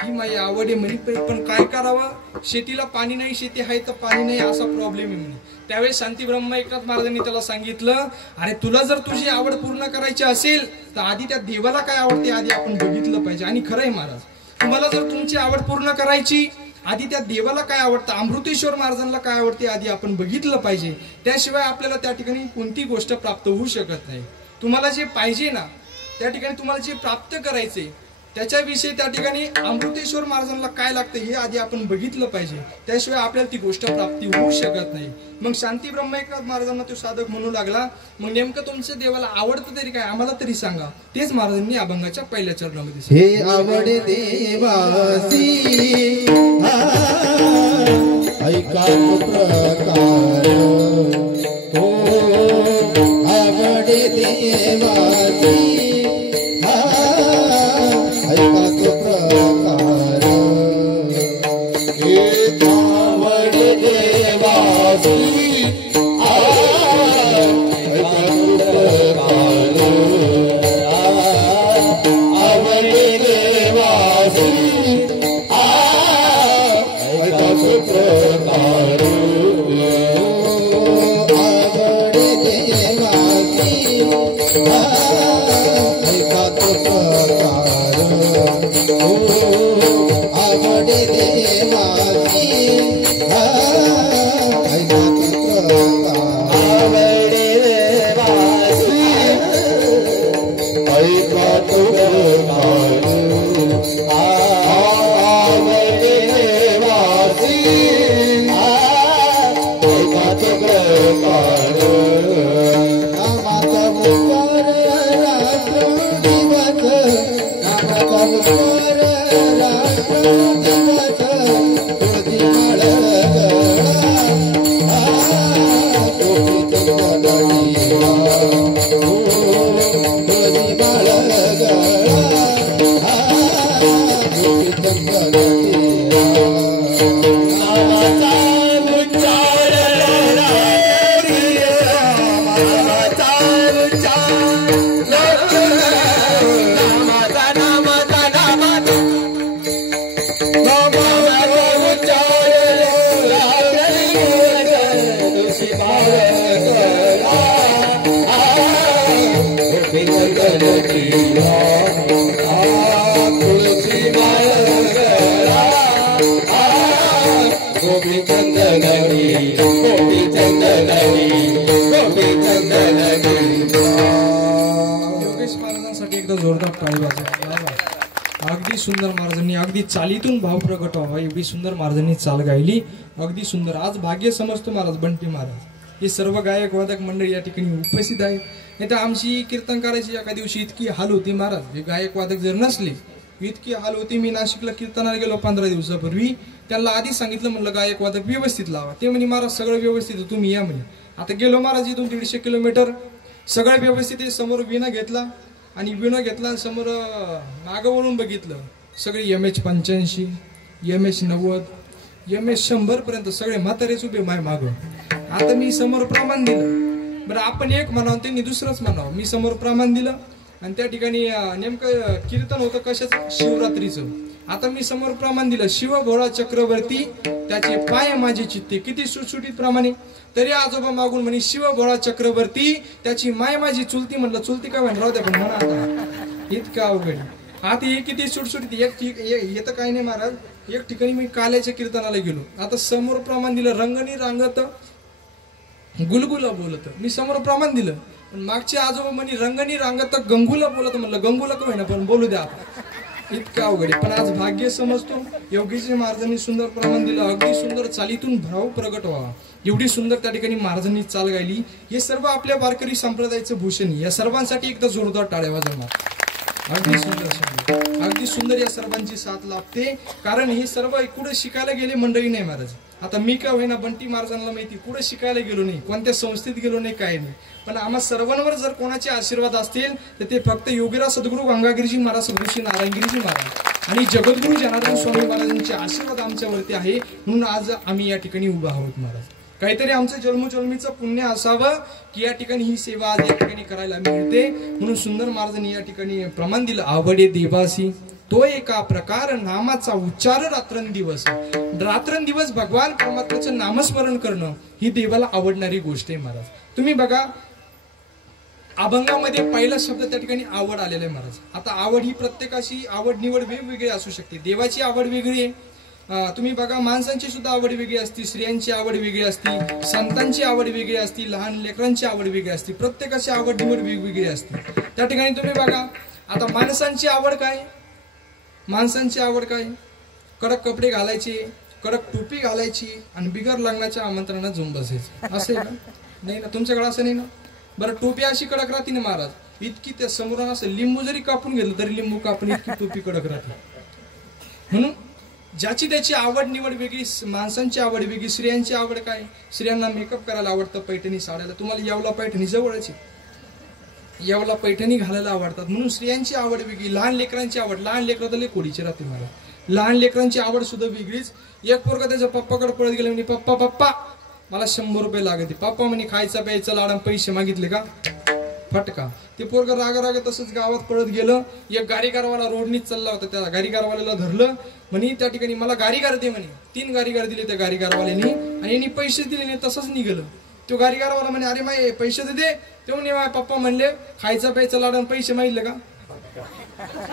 ही माझी आवड आहे म्हणे. पण काय करावं, शेतीला पाणी नाही, शेती आहे तर पाणी नाही, असा प्रॉब्लेम आहे म्हणे. त्यावेळेस शांती ब्रह्म एकनाथ महाराजांनी त्याला सांगितलं अरे तुला जर तुझी आवड पूर्ण करायची असेल तर आधी त्या देवाला काय आवडते आधी आपण बघितलं पाहिजे. आणि खरंय महाराज, तुम्हाला जर तुमची आवड पूर्ण करायची आधी त्या देवाला काय आवडतं, अमृतेश्वर महाराजांना काय आवडते आधी आपण बघितलं पाहिजे. त्याशिवाय आपल्याला त्या ठिकाणी कोणती गोष्ट प्राप्त होऊ शकत नाही. तुम्हाला जे पाहिजे ना त्या ठिकाणी तुम्हाला जे प्राप्त करायचे त्याच्याविषयी त्या ठिकाणी अमृतेश्वर महाराजांना काय लागतं हे आधी आपण बघितलं पाहिजे, त्याशिवाय आपल्याला ती गोष्ट प्राप्ती होऊ शकत नाही. मग शांती ब्रह्म एकनाथ महाराजांना तो साधक म्हणू लागला मग नेमकं तुमच्या देवाला आवडतं तरी काय आम्हाला तरी सांगा. तेच महाराजांनी अभंगाच्या पहिल्या चरणामध्ये हे आवड देवासी ऐका प्रकार हो आवड देवासी ऐका प्रकार एक आवड देवासी आवड देवासी योगेश महाराजांसाठी एकदा जोरदार टाळी वाजवा. अगदी सुंदर महाराजांनी अगदी चालीतून भाव प्रगट व्हावा एवढी सुंदर महाराजांनी चाल गायली. अगदी सुंदर. आज भाग्य समजतो महाराज बंटी महाराज हे सर्व गायक वादक मंडळी या ठिकाणी उपस्थित आहेत. नाही तर आमची कीर्तनकाराची एका दिवशी इतकी हाल होती महाराज, हे गायक वादक जर नसले इतकी हाल होती. मी नाशिकला कीर्तनाला गेलो 15 दिवसापूर्वी. त्यांना आधी सांगितलं, म्हणलं गायक वादक व्यवस्थित लावा. ते म्हणे महाराज सगळं व्यवस्थित आहे, तुम्ही या म्हणे. आता गेलो महाराज इथून 150 किलोमीटर, सगळं व्यवस्थित आहे. समोर विणा घेतला आणि विणा घेतला, समोर मागं वळून बघितलं, सगळे MH 85, MH 90, MH 100 पर्यंत सगळे म्हातारेच उभे माय मागं. आता मी समोर प्रमाण दिलं. बरं आपण एक म्हणावं, त्यांनी दुसरंच म्हणावं. मी समोर प्रमाण दिलं आणि त्या ठिकाणी नेमकं कीर्तन होतं कशाचं, शिवरात्रीचं. आता मी समोर प्रमाण दिलं, शिव भोळा चक्रवर्ती त्याचे पाय माझे चित्ते. किती सुटसुटीत प्रमाणे. तरी आजोबा मागून म्हणे शिव भोळा चक्रवर्ती त्याची माय माझी चुलती. म्हणलं चुलती काय म्हणलं, राहू द्या पण म्हणा आता. इतकं अवघड. आता हे किती सुटसुटीत. हे तर काही नाही महाराज. एक ठिकाणी मी काल्याच्या कीर्तनाला गेलो. आता समोर प्रमाण दिलं, रंगणी रांगत गुलगुला बोलत. मी समोर प्रमाण दिलं, पण मागचे आजोबा म्हणे रंगणी रांगत गंगूला बोलत. म्हणलं गंगूला का होईना पण बोलू द्या आता. इतकं अवघड. पण आज भाग्य समजतो. योगीजी महाराजांनी सुंदर प्रमाण दिलं. अगदी सुंदर चालीतून भाव प्रगट व्हावा एवढी सुंदर त्या ठिकाणी महाराजांनी चाल गायली. हे सर्व आपल्या वारकरी संप्रदायाचं भूषण. या सर्वांसाठी एकदा जोरदार टाळ्या वाजवणार. अगदी सुंदर, अगदी सुंदर या सर्वांची साथ लाभते. कारण हे सर्व कुठे शिकायला गेले मंडळी नाही महाराज. आता मी का होईना बंटी महाराजांना माहिती, कुठे शिकायला गेलो नाही, कोणत्या संस्थेत गेलो नाही, काय नाही. पण आम्हा सर्वांवर जर कोणाचे आशीर्वाद असतील तर ते फक्त योगीराज सद्गुरू गंगागिरीजी महाराज, सद्गुरू श्री नारायणगिरीजी महाराज आणि जगद्गुरू जनार्दन स्वामी महाराजांचे आशीर्वाद आमच्यावरती आहे. म्हणून आज आम्ही या ठिकाणी उभा आहोत महाराज. काहीतरी आमचं जन्मोजन्मीचं पुण्य असावं की या ठिकाणी ही सेवा आज या ठिकाणी करायला मिळते. म्हणून सुंदर महाराजांनी या ठिकाणी प्रमाण दिलं. आवडे देवासी तो एका प्रकार नामाचा उच्चार रात्रंदिवस. रात्रंदिवस भगवान परमात्म्याचं नामस्मरण करणं ही देवाला आवडणारी गोष्ट आहे महाराज. तुम्ही बघा अभंगामध्ये पहिला शब्द त्या ठिकाणी आवड आलेला आहे महाराज. आता आवड ही प्रत्येकाची आवड निवड वेगवेगळी असू शकते. देवाची आवड वेगळी आहे. तुम्ही बघा माणसांची सुद्धा आवड वेगळी असते, स्त्रियांची आवड वेगळी असते, संतांची आवड वेगळी असते, लहान लेकरांची आवड वेगळी असते. प्रत्येकाची आवड निवड वेगवेगळी असते. त्या ठिकाणी तुम्ही बघा आता माणसांची आवड काय, माणसांची आवड काय, कडक कपडे घालायचे, कडक टोपी घालायची आणि बिगर लग्नाच्या आमंत्रणात जाऊन बसायचं. असं आहे का? नाही ना, तुमच्याकडे असं नाही ना. बरं टोपी अशी कडक राहते ना महाराज, इतकी त्या समोरून असं लिंबू जरी कापून घेतलं तरी लिंबू कापून इतकी टोपी कडक राहते. म्हणून ज्याची त्याची आवड निवड वेगळी. माणसांची आवड वेगळी. स्त्रियांची आवड काय, स्त्रियांना मेकअप करायला आवडतं, पैठणी साड्याला. तुम्हाला येवला पैठणी जवळची, येवला पैठणी घालायला आवडतात म्हणून स्त्रियांची आवड वेगळी. लहान लेकरांची आवड, लहान लेकरं तर लई कोडीचे राहते मला. लहान लेकरांची आवड सुद्धा वेगळीच. एक पोरगा त्याच्या पप्पाकडे पळत गेला म्हणे पप्पा पप्पा मला 100 रुपये लागते. पप्पा म्हणे खायचा प्यायचा लाडा पैसे मागितले का, फटका. ते पोरग रागा रागा तसंच गावात पळत गेलं. एक गाडीगारवाला रोडनीच चालला होता, त्या गाडीगारवाल्याला धरलं. म्हणे त्या ठिकाणी मला गाडीगार दे म्हणे. 3 गाडीगार दिले त्या गाडीगारवाल्यानी आणि यांनी पैसे दिले नाही, तसंच निघालं. तो गाडीगारवाला म्हणे अरे माय पैसे दे. ते म्हणे माझ्या पप्पा म्हणले खायचा प्यायचा लाडा पैसे मागितले का.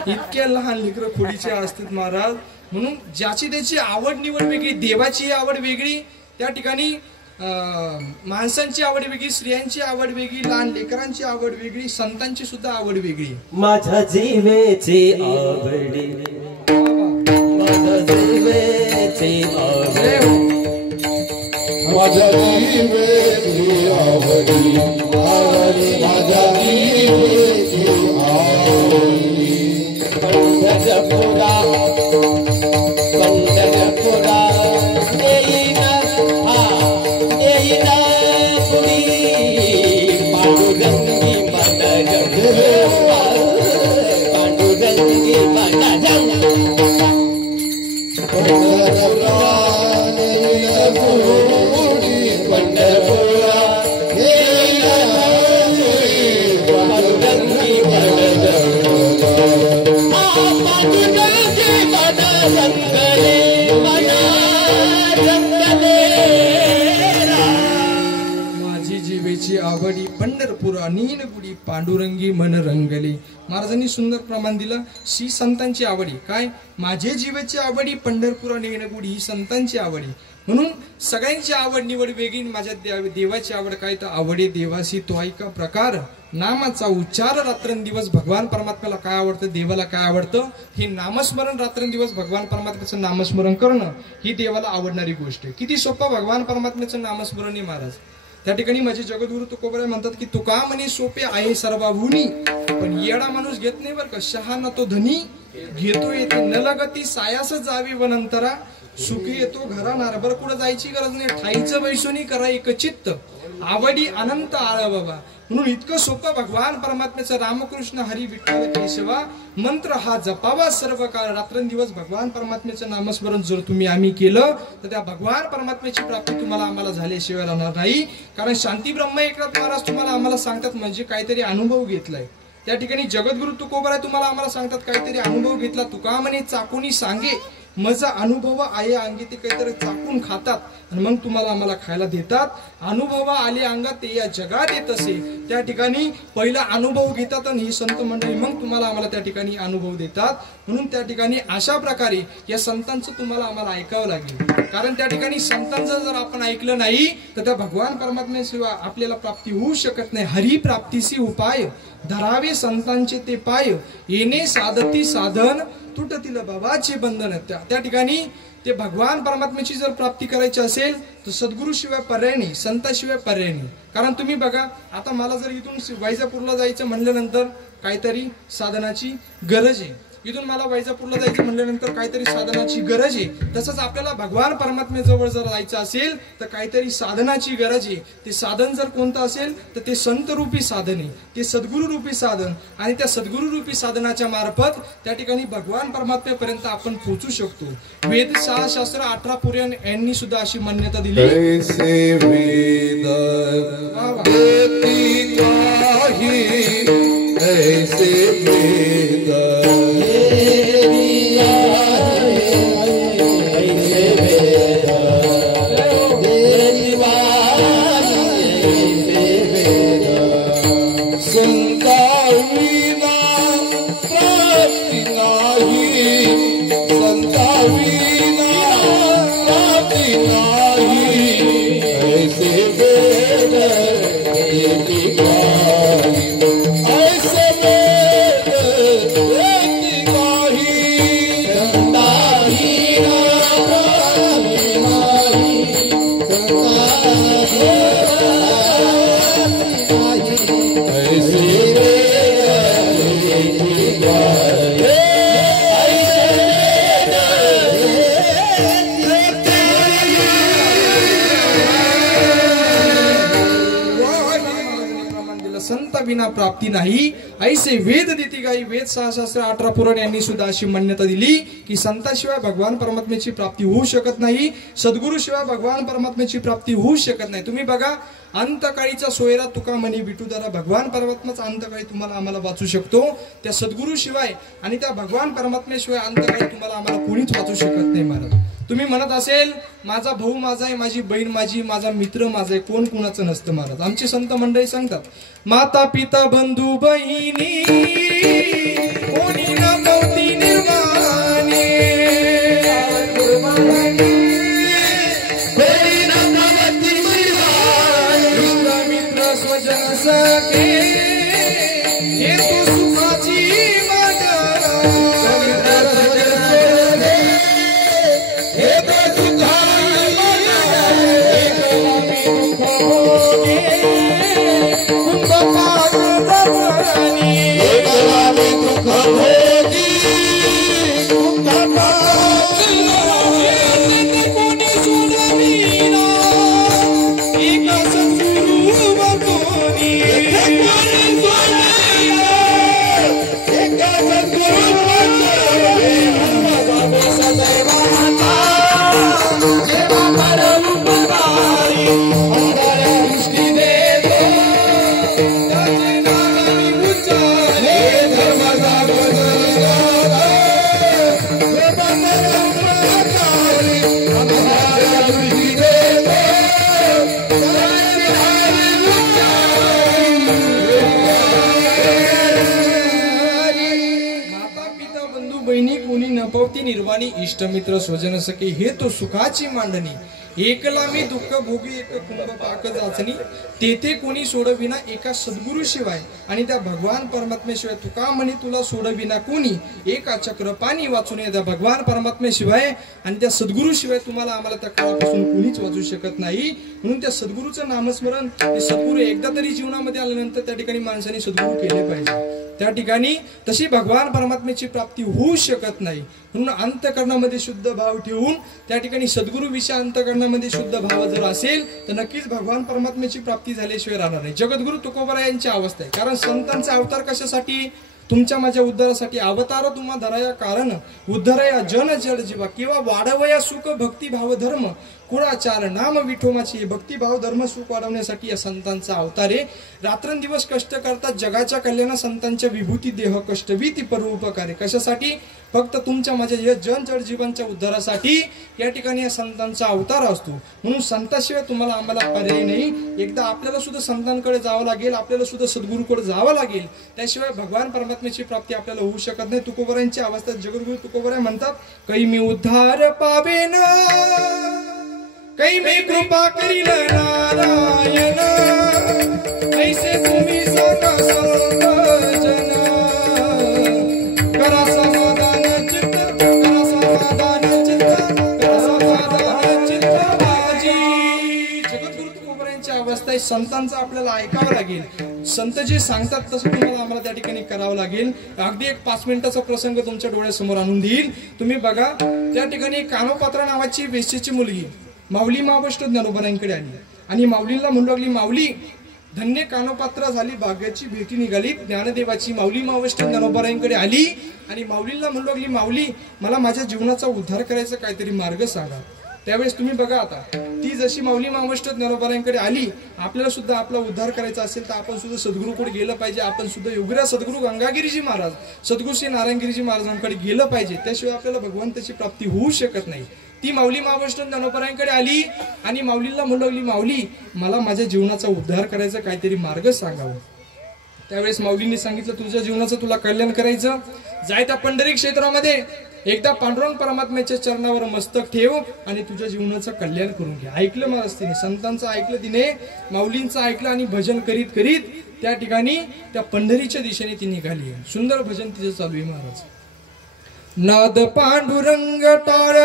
इतक्या लहान लेकरं खोडीचे असतात महाराज. म्हणून ज्याची त्याची आवड निवड वेगळी. देवाची आवड वेगळी, त्या ठिकाणी माणसांची आवड वेगळी, स्त्रियांची आवड वेगळी, लहान लेकरांची आवड वेगळी, संतांची सुद्धा आवड वेगळी. माझ्या जीवेची आवडी, माझ्या जीवेची आवडी, माझ्या जीवेची आवडी, माझ्या जीवेची आवडी. पंढरपुरा पंढरपुरा येईना येईना पुरी पांडुरंगी पांडुरंगी पांडुरंगी गुडी पंढरपुरा पांडुरंगी माझी जीवेची आवडी पंढरपुरा नीन गुडी पांडुरंगी मन रंगले. महाराजांनी सुंदर प्रमाण दिलं. श्री संतांची आवडी काय? माझे जीवेची आवडी पंढरपुरा नीन गुडी ही संतांची आवडी. म्हणून सगळ्यांची आवड निवड वेगळी. माझ्या देवाची आवड काय? तर आवडे देवासी तो ऐका प्रकार नामाचा उच्चार रात्रंदिवस. भगवान परमात्म्याला काय आवडतं? देवाला काय आवडतं? हे नामस्मरण रात्रंदिवस भगवान परमात्म्याचं नामस्मरण करणं ही देवाला आवडणारी गोष्ट आहे. किती सोपं भगवान परमात्म्याचं नामस्मरण आहे महाराज. त्या ठिकाणी माझे जगद्गुरु तुकोबराय म्हणतात की तुका म्हणे सोपे आहे सर्वाभूनी, पण येडा माणूस घेत नाही बरं का. शहाणा तो धनी घेतो येते न लगती सायास जावी वनंतरा सुखी येतो घरा नार. बरं कुठं जायची गरज नाही. ठाईचं वैशोनी करा एक चित्त आवडी अनंत आळ बाबा. म्हणून इतकं सोपं भगवान परमात्म्याचं रामकृष्ण हरी विठ्ठल केशवा मंत्र हा जपावा सर्व काळ. रात्रंदिवस भगवान परमात्म्याचं नामस्मरण जर तुम्ही आम्ही केलं तर त्या भगवान परमात्म्याची प्राप्ती तुम्हाला आम्हाला झाल्याशिवाय राहणार नाही. कारण शांती ब्रह्म एकनाथ महाराज तुम्हाला आम्हाला सांगतात म्हणजे काहीतरी अनुभव घेतलाय. त्या ठिकाणी जगद्गुरु तुकोबराय तुम्हाला आम्हाला सांगतात काहीतरी अनुभव घेतला. तुका म्हणे चाकूनी सांगे मजा अनुभव आहे अंगी. ते काहीतरी चाकून खातात आणि मग तुम्हाला आम्हाला खायला देतात. अनुभव आले अंगात ते या जगात येत असे. त्या ठिकाणी पहिला अनुभव घेतात आणि ही संत मंडळी मग तुम्हाला आम्हाला त्या ठिकाणी अनुभव देतात. म्हणून त्या ठिकाणी अशा प्रकारे या संतांचं तुम्हाला आम्हाला ऐकावं लागेल. कारण त्या ठिकाणी संतांचं जर आपण ऐकलं नाही तर त्या भगवान परमात्म्याशिवाय आपल्याला प्राप्ती होऊ शकत नाही. हरी प्राप्तीसी उपाय धरावे संतांचे ते पाय. येणे साधती साधन तुटतील बाबाचे बंधन. त्या ठिकाणी ते भगवान परमात्म्याची जर प्राप्ती करायची असेल तर सद्गुरु शिवाय पर्याय नाही, संताशिवाय पर्याय नाही. कारण तुम्ही बघा आता मला जर इथून वैजापूरला जायचं म्हणल्यानंतर काहीतरी साधनाची गरज आहे. इथून मला वैजापूरला जायचं म्हणल्यानंतर काहीतरी साधनाची गरज आहे. तसंच आपल्याला भगवान परमात्म्याजवळ जर जायचं असेल तर काहीतरी साधनाची गरज आहे. ते साधन जर कोणतं असेल तर ते संत रूपी साधन आहे, ते सद्गुरु रूपी साधन. आणि त्या सद्गुरु रूपी साधनाच्या मार्फत त्या ठिकाणी भगवान परमात्म्यापर्यंत आपण पोहोचू शकतो. वेद शास्त्र 18 पुराण यांनी सुद्धा अशी मान्यता दिली. ऐसे वेद ऐसे वेद विना प्राप्ती नाही. ऐसे वेद देती गाई. वेद शास्त्र 18 पुराण यांनी सुद्धा अशी मान्यता दिली की संताशिवाय भगवान परमात्म्याची प्राप्ती होऊ शकत नाही, सद्गुरु शिवाय भगवान परमात्म्याची प्राप्ती होऊ शकत नाही. तुम्ही बघा अंतकाळीचा सोयरा तुका म्हणे विठुदारा. भगवान परमात्माचा अंतकाळी तुम्हाला आम्हाला वाचू शकतो. त्या सद्गुरु शिवाय आणि त्या भगवान परमात्म्याशिवाय अंतकाळी तुम्हाला आम्हाला कोणीच वाचू शकत नाही महाराज. तुम्ही म्हणत असेल माझा भाऊ माझा आहे, माझी बहीण माझी, माझा मित्र माझा आहे, कोण कुणाचं नसतं महाराज. आमची संत मंडळी सांगतात माता पिता बंधू बहिणी कोणी न मोती निर्माणे मित्र स्वजन सखे हे तू सुखाची आणि इष्टमित्र स्वजन सखे हे तो सुखाची मांडणी एकला मी दुःख भोगी एक कुंभ पाक जाचणी तेथे कोणी सोडविना एका सद्गुरु शिवाय आणि त्या भगवान परमात्मेशिवाय तुका म्हणे तुला सोडविना कोणी एका चक्र पाणी वाचून त्या भगवान परमात्मेशिवाय आणि त्या सद्गुरु शिवाय तुम्हाला आम्हाला त्या काळापासून कोणीच वाचू शकत नाही म्हणून त्या सद्गुरूचं नामस्मरण ते सद्गुरू एकदा तरी जीवनामध्ये आल्यानंतर त्या ठिकाणी माणसाने सद्गुरू केले पाहिजे त्या ठिकाणी तशी भगवान परमात्म्याची प्राप्ती होऊ शकत नाही म्हणून अंतःकरणामध्ये शुद्ध भाव ठेवून त्या ठिकाणी सद्गुरू विषय अंतःकरणामध्ये शुद्ध भाव जर असेल तर नक्कीच भगवान परमात्म्याची प्राप्ती झाल्याशिवाय राहणार नाही जगद्गुरु तुकोबरा यांची अवस्था आहे कारण संतांचा अवतार कशासाठी तुमच्या माझ्या उद्धारासाठी अवतार तुम्हा धराया कारण उद्धरया जन जड जीवा किंवा वाढवया सुख भक्ती भाव धर्म कुळाचार नाम विठोमाची भक्तिभाव धर्म सुख वाढवण्यासाठी या संतांचा अवतार आहे रात्रंदिवस कष्ट करतात जगाच्या कल्याणा संतांच्या विभूती देह कष्टवीती परोपकारे कशासाठी फक्त तुमच्या माझ्या या जन जड जीवांच्या उद्धारासाठी या ठिकाणी या संतांचा अवतार असतो म्हणून संताशिवाय तुम्हाला आम्हाला पर्याय नाही एकदा आपल्याला सुद्धा संतांकडे जावं लागेल आपल्याला सुद्धा सद्गुरूकडे जावं लागेल त्याशिवाय भगवान परमात्म्याची प्राप्ती आपल्याला होऊ शकत नाही तुकोबरांची अवस्था जगद्गुरु तुकोबरा म्हणतात कै मी उद्धार पावेन कै मी कृपा करील नारायण ऐसे तुम्ही सांगा सर्वजन करा समाधान चित्त करा समाधान चित्त करा समाधान चित्त माझी जगद्गुरु तुकोबरांची अवस्था आहे संतांचं आपल्याला ऐकावं लागेल संत जे सांगतात तसं तुम्हाला आम्हाला त्या ठिकाणी करावं लागेल अगदी एक 5 मिनिटाचा प्रसंग तुमच्या डोळ्यासमोर आणून देईल तुम्ही बघा त्या ठिकाणी कानोपात्रा नावाची वेश्येची मुलगी माऊली महावष्ट ज्ञानोबारांकडे आली आणि माऊलीला म्हणू लागली माऊली धन्य कानोपात्रा झाली भाग्याची भेटी निघाली ज्ञानदेवाची माऊली महावष्ट ज्ञानोबारांकडे आली आणि माऊलीला म्हणू लागली माऊली मला माझ्या जीवनाचा उद्धार करायचा काहीतरी मार्ग सांगा त्यावेळेस तुम्ही बघा आता ती जशी माऊली महावष्ट ज्ञानोबारांकडे आली आपल्याला सुद्धा आपला उद्धार करायचा असेल तर आपण सुद्धा सद्गुरूकडे गेलं पाहिजे आपण सुद्धा योगीराज सद्गुरू गंगागिरीजी महाराज सद्गुरू श्री नारायणगिरीजी महाराजांकडे गेलं पाहिजे त्याशिवाय आपल्याला भगवंताची प्राप्ती होऊ शकत नाही ती माऊली महावष्ट ज्ञानोबारांकडे आली आणि माऊलीला म्हणू लागली माऊली मला माझ्या जीवनाचा उद्धार करायचा काहीतरी मार्ग सांगावा त्यावेळेस माऊलींनी सांगितलं तुझ्या जीवनाचं तुला कल्याण करायचं जाय त्या पंढरी क्षेत्रामध्ये एकदा पांडुरंग परमात्म्याच्या चरणावर मस्तक ठेव आणि तुझ्या जीवनाचं कल्याण करून घे ऐकलं महाराज तिने संतांचं ऐकलं तिने माऊलींचं ऐकलं आणि भजन करीत करीत त्या ठिकाणी त्या पंढरीच्या दिशेने ती निघाली सुंदर भजन तिचं चालू आहे महाराज नाद पांडुरंग टाळ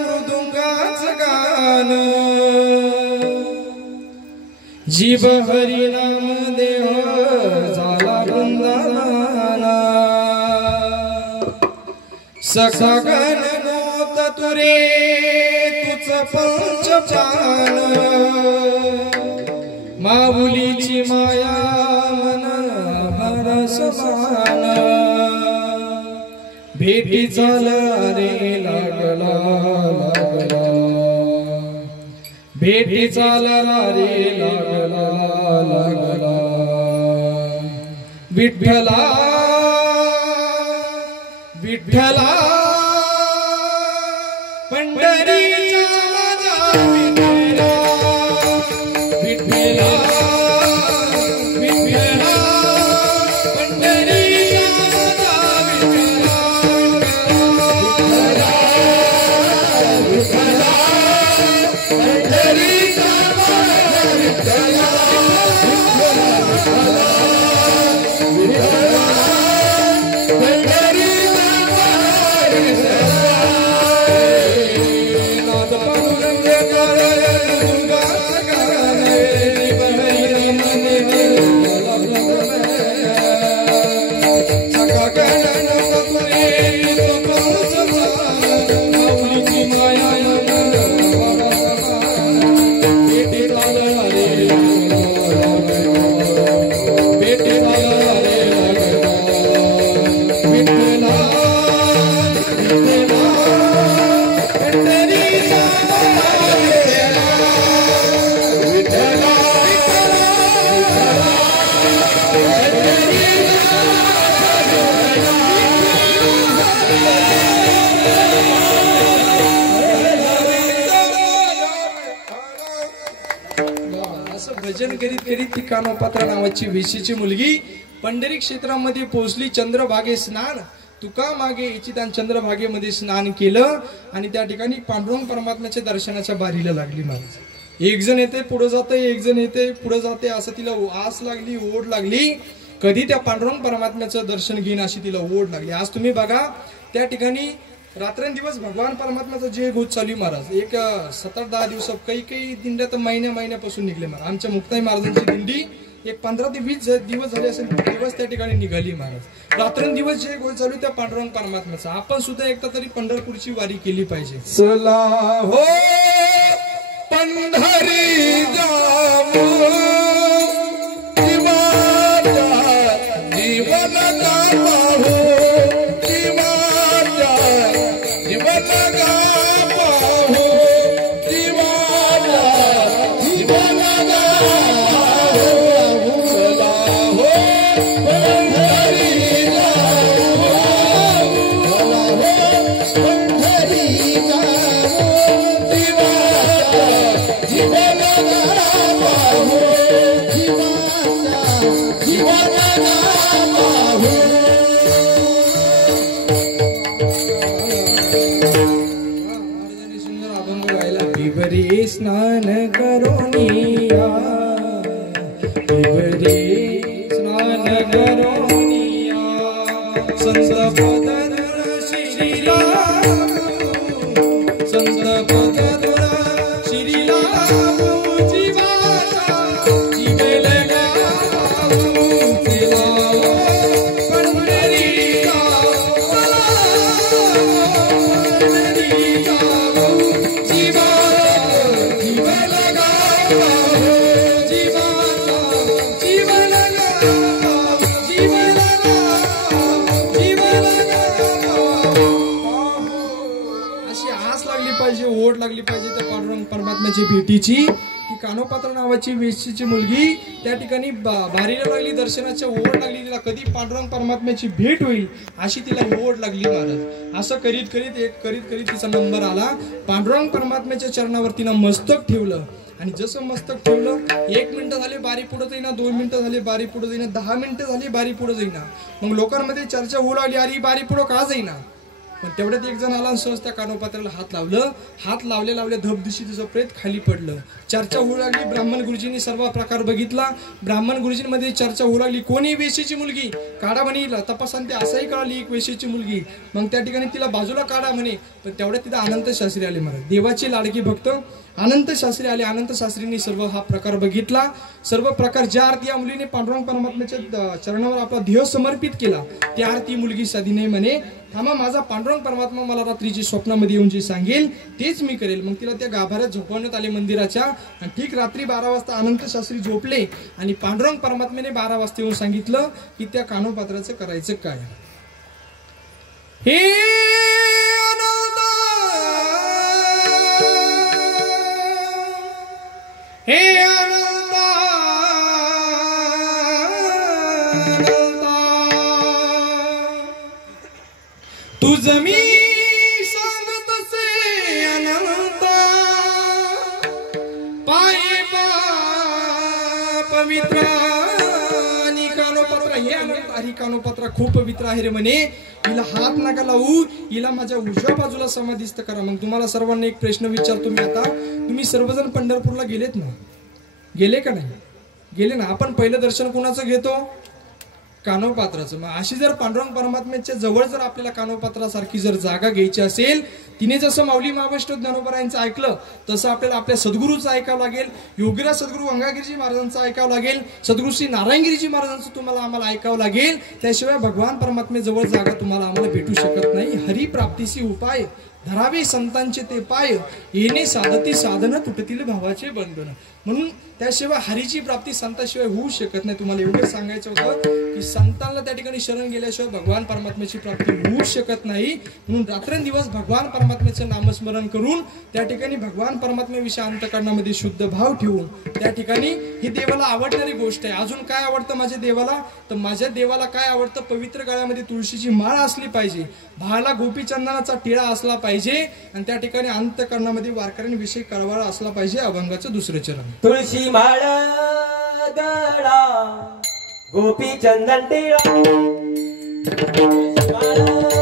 मृदुंगाचं गान जीव हरिनाम देह झाला वृंदावना सखा गण गोत तुरे तुच पंच प्राण माऊलीची माया मन भर समान भेटी झाला रे लागला लागला भेटी झाला रे लागला लागला विठ्ठला विठ्ठला पंढरीचा माझा विठ्ठला विठ्ठला विठ्ठला पंढरीचा माझा विठ्ठला विठ्ठला पंढरीचा माझा विठ्ठला भजन करीत करीत ती कानोपात्रा नावाची वेशीची मुलगी पंढरी क्षेत्रामध्ये पोहोचली चंद्रभागे स्नान तुका मागे इचितान चंद्रभागेमध्ये स्नान केलं आणि त्या ठिकाणी पांडुरंग परमात्म्याच्या दर्शनाच्या बारीला लागली महाराज. एक जण येते पुढे जाते, एक जण येते पुढे जाते, असं तिला आस लागली, ओढ लागली, कधी त्या पांडुरंग परमात्म्याचं दर्शन घेईन अशी तिला ओढ लागली. आज तुम्ही बघा त्या ठिकाणी रात्रंदिवस भगवान परमात्म्याचा जे गोष्ट चालू महाराज. एक 7-10 दिवस काही दिंड्या तर महिन्यापासून निघले महाराज. आमच्या मुक्ताई महाराजांची दिंडी एक 15 ते 20 दिवस झाले असेल, दिवस त्या ठिकाणी निघाली महाराज. रात्रंदिवस जे गोष्ट चालू त्या पांडुरंग परमात्म्याचा. आपण सुद्धा एकदा तरी पंढरपूरची वारी केली पाहिजे. चला हो पंढरी जाऊ, जीवन का पाहू, जीवन का पाहू, जीवन का पाहू. चला हो पंढरी जाऊ, चला हो पंढरी जाऊ, जीवन का पाहू, जीवन का पाहू. महाराजांनी सुंदर अभंग गायला. बिबरी स्नान करोनिया, बिबरी स्नान करोनिया, संत पदर श्रीला, संत पदर श्रीला, जीवाचा जीवेल गाऊ, तिला पंढरी जाऊ, पंढरी जाऊ, जीवन गाऊ, जीवाचा जीवन गाऊ, जीवन गाऊ. अशी आस लागली पाहिजे, ओढ लागली पाहिजे त्या पांडुरंग परमात्म्याची भेटीची. की कानोपात्र नावाची वेशीची मुलगी त्या ठिकाणी बारीला लागली, दर्शनाच्या ओढ लागली तिला. कधी पांडुरंग परमात्म्याची भेट होईल अशी तिला ओढ लागली महाराज. असं करीत करीत तिचा नंबर आला. पांडुरंग परमात्म्याच्या चरणावर तिनं मस्तक ठेवलं आणि जसं मस्तक ठेवलं 1 मिनिट झाले बारी पुढे जाईना, 2 मिनिटं झाली बारी पुढे जाईना, 10 मिनिटं झाली बारी पुढे जाईना. मग लोकांमध्ये चर्चा होऊ लागली, अरे बारी पुढे का जाईना. पण तेवढ्यात एक जण आला आणि सहज त्या कानोपात्राला हात लावलं. हात लावले धबदिशी तिचं प्रेत खाली पडलं. चर्चा होऊ लागली. ब्राह्मण गुरुजींनी सर्व प्रकार बघितला. ब्राह्मण गुरुजींमध्ये चर्चा होऊ लागली, कोणी वेशीची मुलगी काढा म्हणे. तपासांते असाही कळाली एक वेशीची मुलगी. मग त्या ठिकाणी तिला बाजूला काढा म्हणे. पण तेवढ्यात तिथं अनंत शास्त्री आले महाराज, देवाची लाडकी भक्त अनंत शास्त्री आले. अनंत शास्त्रींनी सर्व हा प्रकार बघितला. सर्व प्रकार ज्या आरती या मुलीने पांडुरंग परमात्म्याच्या चरणावर आपला देह समर्पित केला त्या आरती मुलगी साधी नाही म्हणे. थांबा, माझा पांडुरंग परमात्मा मला रात्रीची स्वप्नामध्ये येऊन जे सांगेल तेच मी करेल. मग तिला त्या गाभाऱ्यात झोपवण्यात आले मंदिराच्या. आणि ठीक रात्री 12 वाजता अनंत शास्त्री झोपले आणि पांडुरंग परमात्म्याने 12 वाजता येऊन सांगितलं की त्या कानोपात्राचं करायचं काय. हे हे अनंता, तुझ मी सांगत से अनंता, पाये पवित्र आणि कानोपात्र. हे अनंत हरी कानोपात्र खूप पवित्र आहे रे म्हणे. हिला हात नका लावू, हिला माझ्या उजव्या बाजूला समाधिस्थ करा. मग तुम्हाला सर्वांना एक प्रश्न विचारतो मी आता. तुम्ही सर्वजण पंढरपूरला गेलेत ना? गेले का नाही? गेले ना. आपण पहिलं दर्शन कोणाचं घेतो? कानोपात्राचं. मग अशी जर पांडुरंग परमात्म्याच्या जवळ जर आपल्याला कानोपात्रासारखी जर जागा घ्यायची असेल, तिने जसं माऊली महावैष्णव ज्ञानोबरायांचं ऐकलं तसं आपल्याला आपल्या सद्गुरूचं ऐकावं लागेल. योगीराज सद्गुरू अंगागिरीजी महाराजांचं ऐकावं लागेल. सद्गुरू श्री नारायणगिरीजी महाराजांचं तुम्हाला आम्हाला ऐकावं लागेल. त्याशिवाय भगवान परमात्म्याजवळ जागा तुम्हाला आम्हाला भेटू शकत नाही. हरिप्राप्तीशी उपाय धरावे संतांचे ते पाय, येणे साधती साधन तुटतील भावाचे बंधन. म्हणून त्याशिवाय हरीची प्राप्ती संताशिवाय होऊ शकत नाही. तुम्हाला एवढं सांगायचं होतं की संतांना त्या ठिकाणी शरण गेल्याशिवाय भगवान परमात्म्याची प्राप्ती होऊ शकत नाही. म्हणून रात्रंदिवस भगवान परमात्म्याचं नामस्मरण करून त्या ठिकाणी भगवान परमात्म्याविषयी अंतःकरणामध्ये शुद्ध भाव ठेवून त्या ठिकाणी ही देवाला आवडणारी गोष्ट आहे. अजून काय आवडतं माझ्या देवाला? तर माझ्या देवाला काय आवडतं? पवित्र गळ्यामध्ये तुळशीची माळ असली पाहिजे, भाला गोपीचंदनाचा टिळा असला पाहिजे आणि त्या ठिकाणी अंतःकरणामध्ये वारकऱ्यांविषयी कळवळा असला पाहिजे. अभंगाचं दुसरं चरण. तुळशी माळ गळा गोपी चंदन टिळा, तुळशी माळ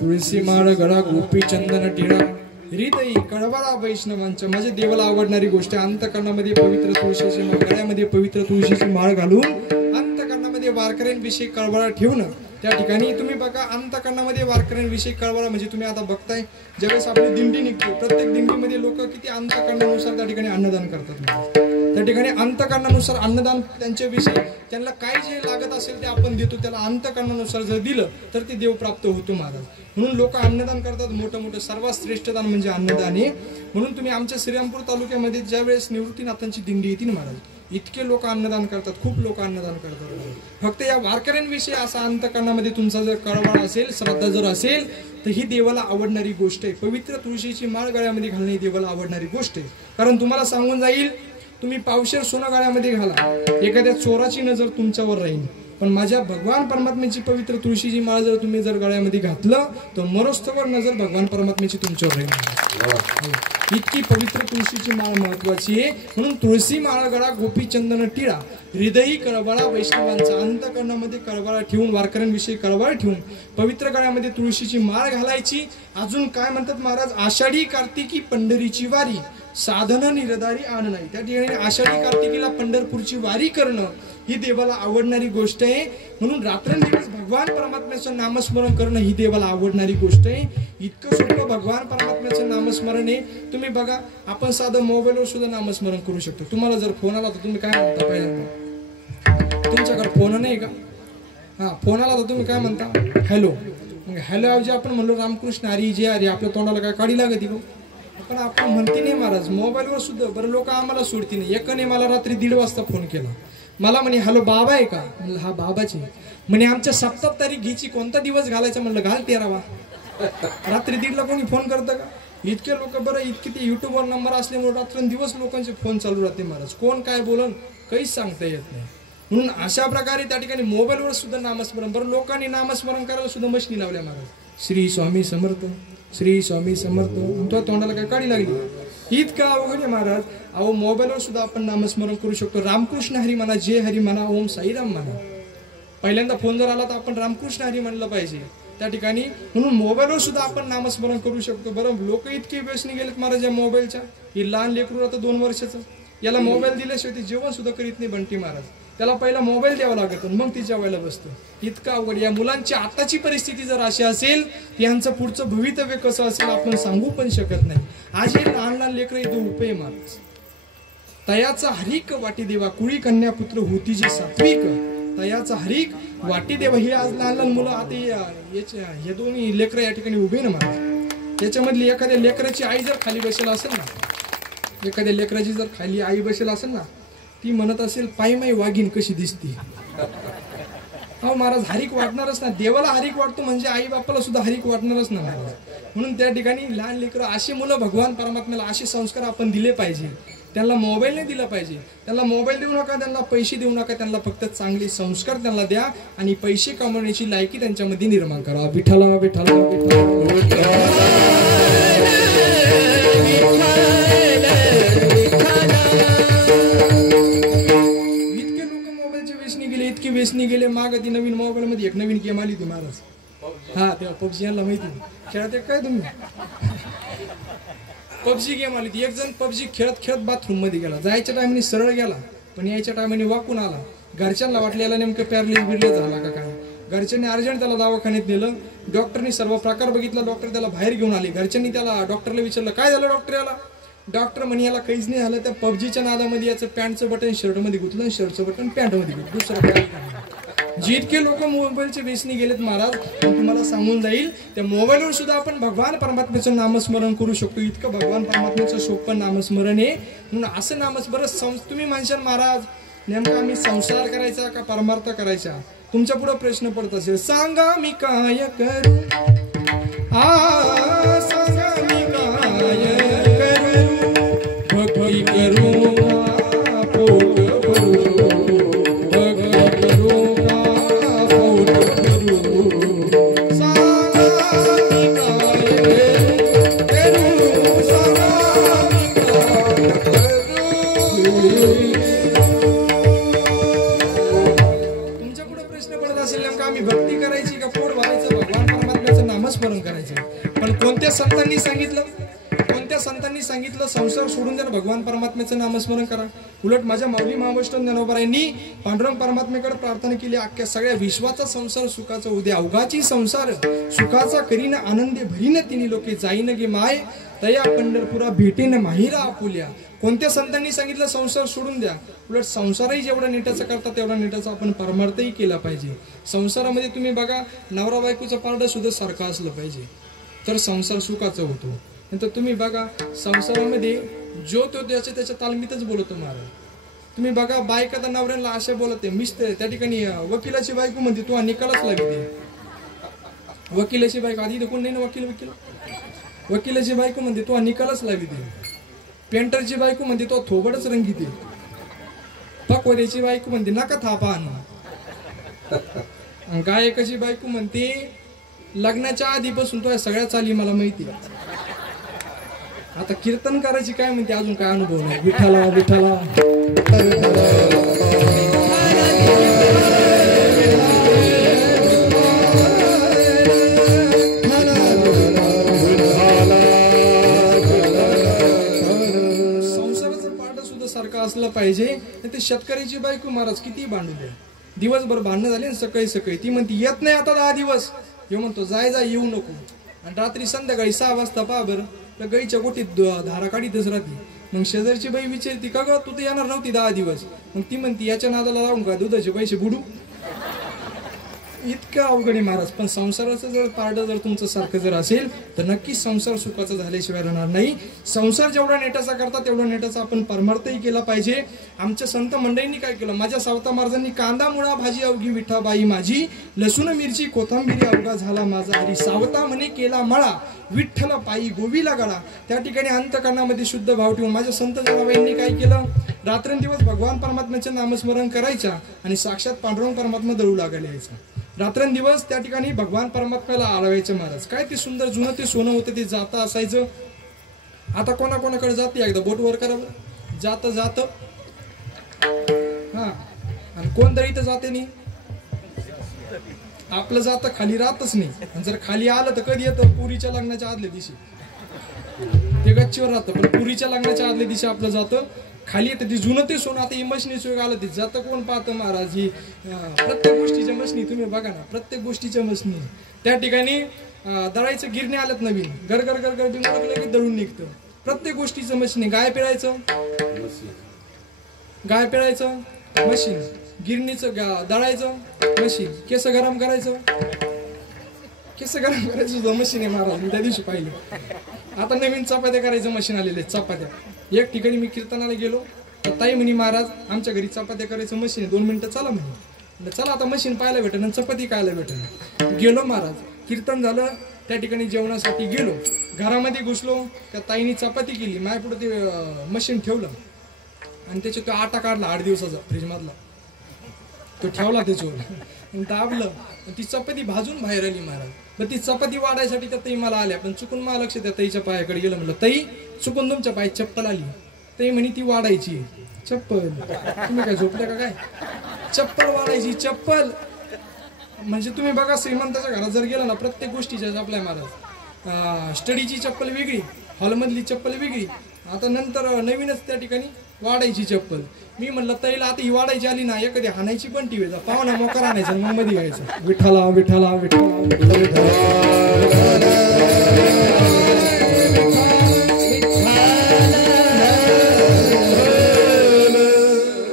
तुळशी माळ गळा गोपी चंदन टिळा हृदयी कळवळा वैष्णवांच्या माझ्या देवाला आवडणारी गोष्ट अंतकरणामध्ये पवित्र तुळशीची माळ गळ्यामध्ये पवित्र तुळशीची माळ घालून अंतकरणामध्ये वारकऱ्यांविषयी कळवळा ठेवणं. त्या ठिकाणी तुम्ही बघा अंतकरणामध्ये वारकऱ्यांविषयी कळवळा म्हणजे तुम्ही आता बघताय ज्यावेळेस आपली दिंडी निघते प्रत्येक दिंडीमध्ये लोक किती अंतकरणानुसार त्या ठिकाणी अन्नदान करतात. त्या ठिकाणी अंतकरणानुसार अन्नदान त्यांच्याविषयी त्यांना काय जे लागत असेल ते आपण देतो. त्याला अंतकरणानुसार जर दिलं तर ते देव प्राप्त होतो महाराज. म्हणून लोक अन्नदान करतात. मोठं मोठं सर्वात श्रेष्ठ दान म्हणजे अन्नदान आहे. म्हणून तुम्ही आमच्या श्रीरामपूर तालुक्यामध्ये ज्या वेळेस निवृत्तीनाथांची दिंडी येतील महाराज इतके लोक अन्नदान करतात. खूप लोक अन्नदान करतात. फक्त या वारकऱ्यांविषयी असा अंतकरणामध्ये तुमचा जर कळवळा असेल श्रद्धा जर असेल तर ही देवाला आवडणारी गोष्ट आहे. पवित्र तुळशीची माळ गळ्यामध्ये घालणे ही देवाला आवडणारी गोष्ट आहे. कारण तुम्हाला सांगून जाईल तुम्ही पावशेर सोनं गळ्यामध्ये घाला एखाद्या चोराची नजर तुमच्यावर राहील. पण माझ्या भगवान परमात्म्याची पवित्र तुळशीची माळ जर तुम्ही जर गळ्यामध्ये घातलं तर मरोस्तवर नजर भगवान परमात्म्याची तुमच्यावर राहील. इतकी पवित्र तुळशीची माळ महत्वाची आहे. म्हणून तुळशी माळ गळा गोपी चंदन टिळा हृदयी कळवळा वैष्णवांचा अंतकरणामध्ये कळवळा ठेवून वारकऱ्यांविषयी कळवळा ठेवून पवित्र गळ्यामध्ये तुळशीची माळ घालायची. अजून काय म्हणतात महाराज आषाढी कार्तिकी पंढरीची वारी साधन निरधारी आण नाही. त्या ठिकाणी आषाढी कार्तिकीला पंढरपूरची वारी करणं ही देवाला आवडणारी गोष्ट आहे. म्हणून रात्रंदिवस भगवान परमात्म्याचं नामस्मरण करणं ही देवाला आवडणारी गोष्ट आहे. इतकं सोपं भगवान परमात्म्याचं नामस्मरण आहे. तुम्ही बघा आपण साधं मोबाईलवर सुद्धा नामस्मरण करू शकतो. तुम्हाला जर फोन आला तर तुम्ही काय म्हणता पहिल्यांदा तुमच्याकडे फोन नाही का फोन आला तर तुम्ही काय म्हणता हॅलो. मग हॅलो ऐवजी आपण म्हणलो रामकृष्ण हरी जय हरी आपल्या तोंडाला काय काढी लागत गो. पण आपण म्हणते नाही महाराज मोबाईलवर सुद्धा बरं लोक आम्हाला सोडती नाही. एकाने मला रात्री 1:30 वाजता फोन केला. मला म्हणे हॅलो बाबा आहे का म्हणलं हा बाबाची. म्हणे आमच्या 7 तारीख घ्यायची कोणता दिवस घालायचा म्हणलं घाल 13वा. रात्री 1:30 कोणी फोन करतं का. इतके लोक बरं इतके ते युट्यूबवर नंबर असल्यामुळे रात्रंदिवस लोकांचे फोन चालू राहते महाराज. कोण काय बोलन काहीच सांगता येत नाही. म्हणून अशा प्रकारे त्या ठिकाणी मोबाईलवर सुद्धा नामस्मरण बरं लोकांनी नामस्मरण करायला सुद्धा मशिनी लावल्या महाराज. श्री स्वामी समर्थ श्री स्वामी समर्थ तो तोंडाला काय काढी लागली. इतका अवघड आहे महाराज. अहो मोबाईलवर सुद्धा आपण नामस्मरण करू शकतो. रामकृष्ण हरी म्हणा जय हरी म्हणा ओम साईराम म्हणा. पहिल्यांदा फोन जर आला तर आपण रामकृष्ण हरी म्हणलं पाहिजे त्या ठिकाणी. म्हणून मोबाईलवर सुद्धा आपण नामस्मरण करू शकतो. बरं लोक इतके व्यसनी गेलेत महाराज या मोबाईलच्या. ही लहान लेकरू आता 2 वर्षाचं याला मोबाईल दिल्याशिवाय ते जेवण सुद्धा करीत नाही बंटी महाराज. त्याला पहिला मोबाईल द्यावा लागतो मग ती जेवायला बसतो. इतका अवघड. या मुलांची आताची परिस्थिती जर अशी असेल यांचं पुढचं भवितव्य कसं असेल आपण सांगू पण शकत नाही. आज हे लहान लहान लेकर इथं उपय महाराज. तयाचा हरिक वाटी देवा कुळी कन्या पुत्र होती जी सात्विक तयाचा हरिक वाटी देवा. ही आज लहान लहान मुलं आता हे दोन्ही लेकरं या ठिकाणी उभे ना महाराज. याच्यामधली एखाद्या लेकराची आई जर खाली बसेल असेल ना, एखाद्या लेकराची जर खाली आई बसेल असेल ना, ती म्हणत असेल पायी माई वाघीन कशी दिसती. हो महाराज, हरिक वाटणारच ना. देवाला हरिक वाटतो म्हणजे आई बापाला सुद्धा हरिक वाटणारच ना महाराज. म्हणून त्या ठिकाणी लहान लेकरं अशी मुलं भगवान परमात्म्याला असे संस्कार आपण दिले पाहिजे. त्यांना मोबाईल नाही दिला पाहिजे, त्यांना मोबाईल देऊ नका, त्यांना पैसे देऊ नका, त्यांना फक्त चांगले संस्कार त्यांना द्या आणि पैसे कमवण्याची लायकी त्यांच्यामध्ये निर्माण करा. विठ्ठला विठ्ठला इतके लोक मोबाईलचे व्यसनी गेले, इतके व्यसनी गेले. माग ती नवीन मोबाईल मध्ये एक नवीन गेम आली होती महाराज. हा, तेव्हा पबजी यांना माहिती खेळत काय तुम्ही. पबजी गेम आली ती. एक जण पबजी खेळत खेळत बाथरूम मध्ये गेला. जायच्या टायमाने सरळ गेला, पण यायच्या टायमाने वाकून आला. घरच्यांना वाटलं याला नेमकं पॅरलिस बिरलिस झाला का काय. घरच्यांनी अर्जंट त्याला दवाखान्यात नेलं. डॉक्टरनी सर्व प्रकार बघितला. डॉक्टर त्याला बाहेर घेऊन आले. घरच्यांनी त्याला डॉक्टरला विचारलं काय झालं डॉक्टर याला. डॉक्टर म्हणे याला काहीच नाही झालं, त्या पबजीच्या नादामध्ये याचं पॅन्टचं बटन शर्टमध्ये गुंतलं, शर्टचं बटन पॅन्टमध्ये गुंतलं, दुसरं काय. जितके लोक मोबाईलचे व्यसनी गेलेत महाराज, तुम्हाला सांगून जाईल त्या मोबाईलवर सुद्धा आपण भगवान परमात्म्याचं नामस्मरण करू शकतो. इतकं भगवान परमात्म्याचं सोपं नामस्मरण आहे. म्हणून असं नामस्मरण तुम्ही म्हणशाल महाराज नेमका आम्ही संसार करायचा का परमार्थ करायचा. तुमच्या पुढे प्रश्न पडत असेल, सांगा मी काय करू, सांगा मी काय करू, भक्ती करू भक्ती करायची का पोट भरायचं, भगवान परमात्म्याचं नामस्मरण करायचं. पण कोणत्या संतांनी सांगितलं, कोणत्या संतांनी सांगितलं संसार सोडून द्या भगवान परमात्म्याचं नामस्मरण करा. उलट माझ्या माऊली महावैष्णव ज्ञानोबारायांनी पांडुरंग परमात्म्याकडे प्रार्थना केली, अख्ख्या सगळ्या विश्वाचा संसार सुखाचा उद्या अवघाची संसार सुखाचा करीन आनंदे भरीन तिन्ही लोके जाईन गे माय तया पंढरपुरा भेटेन माहिरा आपुल्या. कोणत्या संतांनी सांगितलं संसार सोडून द्या. उलट संसारही जेवढा नीटाचा करता तेवढा नीटाचा आपण परमार्थही केला पाहिजे. संसारामध्ये तुम्ही बघा नवरा बायकोचं पारडं सुद्धा सारखं असलं पाहिजे तर संसार सुखाचा होतो. नंतर तुम्ही बघा संसारामध्ये जो तो त्याच्या तालमीतच बोलतो महाराज. तुम्ही बघा बायका तर नवऱ्याला अशा बोलते मिस्टर त्या ठिकाणी वकिलाची बायको म्हणते तू निकालच लागते. वकिलाची बायको आधी कोण नाही ना वकील वकिलाची बायको म्हणते तो निकालच लागते. पेंटरची बायको म्हणते तो थोबडच रंगीते. पकवऱ्याची बायको म्हणते नका थापा आणा. गायकाची बायको म्हणते लग्नाच्या आधीपासून तो सगळ्या चाली मला माहिती. आता कीर्तन करायची काय म्हणते अजून काय अनुभव नाही. विठ्ठला विठ्ठला असलं पाहिजे. ते शेतकऱ्याची बायको महाराज किती भांडू द्या दिवसभर भांडणं झाले सकाळी सकाळी ती म्हणते येत नाही आता 10 दिवस. हे म्हणतो जाय जा येऊ नको. आणि रात्री संध्याकाळी 6 वाजता पहा बरं तर गाईच्या गोटीत धारा काढीतच राहते. मग शेजारची बाई विचारती का ग तू तर येणार नव्हती 10 दिवस. मग ती म्हणती याच्या नादाला राहून का दुधाचे पैसे बुडू. इतकं अवघड आहे महाराज. पण संसाराचं जर पारडं जर तुमचं सारखं जर असेल तर नक्कीच संसार सुखाचा झाल्याशिवाय राहणार नाही. संसार जेवढा नेटाचा करता तेवढा नेटाचा आपण परमार्थही केला पाहिजे. आमच्या संत मंडळींनी काय केलं, माझ्या सावता महाराजांनी कांदा मुळा भाजी अवघी विठाबाई माझी, लसूण मिरची कोथंबिरी अवघा झाला माझा हरी, सावता म्हणे केला मळा विठ्ठल पायी गोवीला गळा. त्या ठिकाणी अंतकरणामध्ये शुद्ध भाव ठेवून माझ्या संत जनाबाईंनी काय केलं, रात्रंदिवस भगवान परमात्म्याचे नामस्मरण करायच्या आणि साक्षात पांडुरंग परमात्मा दळू लागायला यायचा. रात्रंदिवस त्या ठिकाणी भगवान परमात्म्याला आळवायचं महाराज. काय ते सुंदर जुनं ते सोनं होतं ते जातं असायचं. आता कोणाकोणाकडे जाते एकदा बोट वर करावं जातं जातं हा आणि कोण तरी इथं जाते नाही. आपलं जातं खाली राहतच नाही. आणि जर खाली आलं तर कधी येतं पुरीच्या लग्नाच्या आदल्या दिवशी ते गच्चीवर राहतं. पण पुरीच्या लग्नाच्या आदल्या दिवशी आपलं जातं खाली येतं. ते जुनं ते सोनं आता मशनीचं आलं ते जातं कोण पाहतं महाराज. ही प्रत्येक गोष्टीच्या मशनी तुम्ही बघा ना, प्रत्येक गोष्टीच्या मशनी त्या ठिकाणी दळायचं गिरणे आलं नवीन गरगर गरगर बिंगडकलं की दळून निघतं. प्रत्येक गोष्टीचं मशीन. गाय पिळायचं गाय पिळायचं मशीन. गिरणीचं दळायचं मशीन, केस गरम करायचं सुद्धा मशीन आहे महाराज, मी त्या दिवशी पाहिलं. आता नवीन चपात्या करायचं मशीन आलेले चपात्या. एक ठिकाणी मी कीर्तनाला गेलो तर ताई म्हणे महाराज आमच्या घरी चपात्या करायचं मशीन आहे, 2 मिनिटं चला म्हणे. चला आता मशीन पाहायला भेटेल आणि चपाती खायला भेटेल. गेलो महाराज, कीर्तन झालं, त्या ठिकाणी जेवणासाठी गेलो, घरामध्ये घुसलो, त्या ताईने चपाती केली, माझ्यापुढे ते मशीन ठेवलं आणि त्याच्यात तो आटा काढला 8 दिवसाचा फ्रीजमधला, तो ठेवला त्याच्यावर दाबलं, ती चपाती भाजून बाहेर आली महाराज. मग ती चपाती वाढायसाठी त्या ताई मला आल्या, पण चुकून मला लक्ष त्या ताईच्या पायाकडे गेलं. म्हटलं ताई चुकून तुमच्या पायात चप्पल आली. ताई म्हणे ती वाढायची चप्पल. तुम्ही काय झोपले का काय? चप्पल वाढायची चप्पल म्हणजे तुम्ही बघा श्रीमंताच्या घरात जर गेला ना प्रत्येक गोष्टीच्या आपल्या महाराज. स्टडीची चप्पल वेगळी, हॉलमधली चप्पल वेगळी, आता नंतर नवीनच त्या ठिकाणी वाढायची चप्पल. मी म्हणलं ताईला आता ही वाढायची आली ना एखादी हाणायची पण टीव्हीचा पाहुणा मोकार आणायचा मग मध्ये घ्यायचं विठ्ठला विठ्ठला विठ्ठला.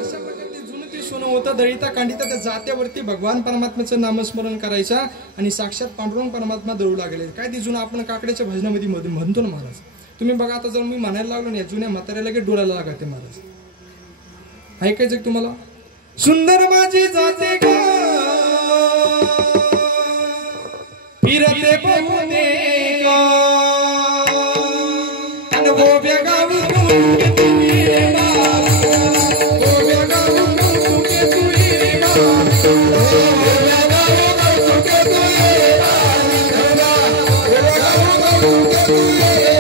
अशा प्रकारे जुनं ते सोनं होतं दळीता कांडिता त्या जात्यावरती भगवान परमात्म्याचं नामस्मरण करायचं आणि साक्षात पांडुरंग परमात्मा दळू लागले. काय ते जुनं आपण काकड्याच्या भजनामध्ये म्हणतो ना महाराज. तुम्ही बघा आता जर मी म्हणायला लागलो ना जुन्या म्हाताऱ्याला लगेच डोळ्याला लागते महाराज. ऐकायचं तुम्हाला? सुंदर माझी जाते ग फिरते बहुते ग आणि गोव्या गावी कौतुके तुझी रे बाबा, गोव्या गावी कौतुके तुझी रे बाबा, गोव्या गावी कौतुके तुझी रे बाबा, गोव्या गावी कौतुके तुझी रे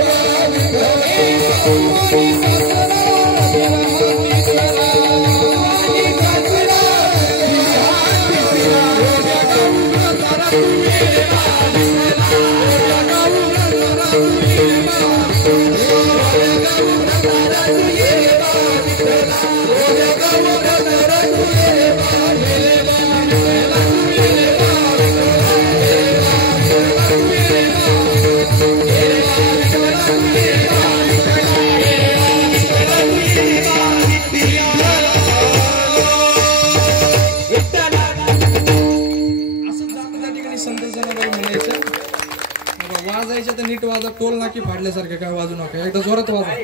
वाजायच्या तर नीट वाजा, टोल नाकी फाडल्यासारखं काय वाजू नका, एकदा जोरात वाजा.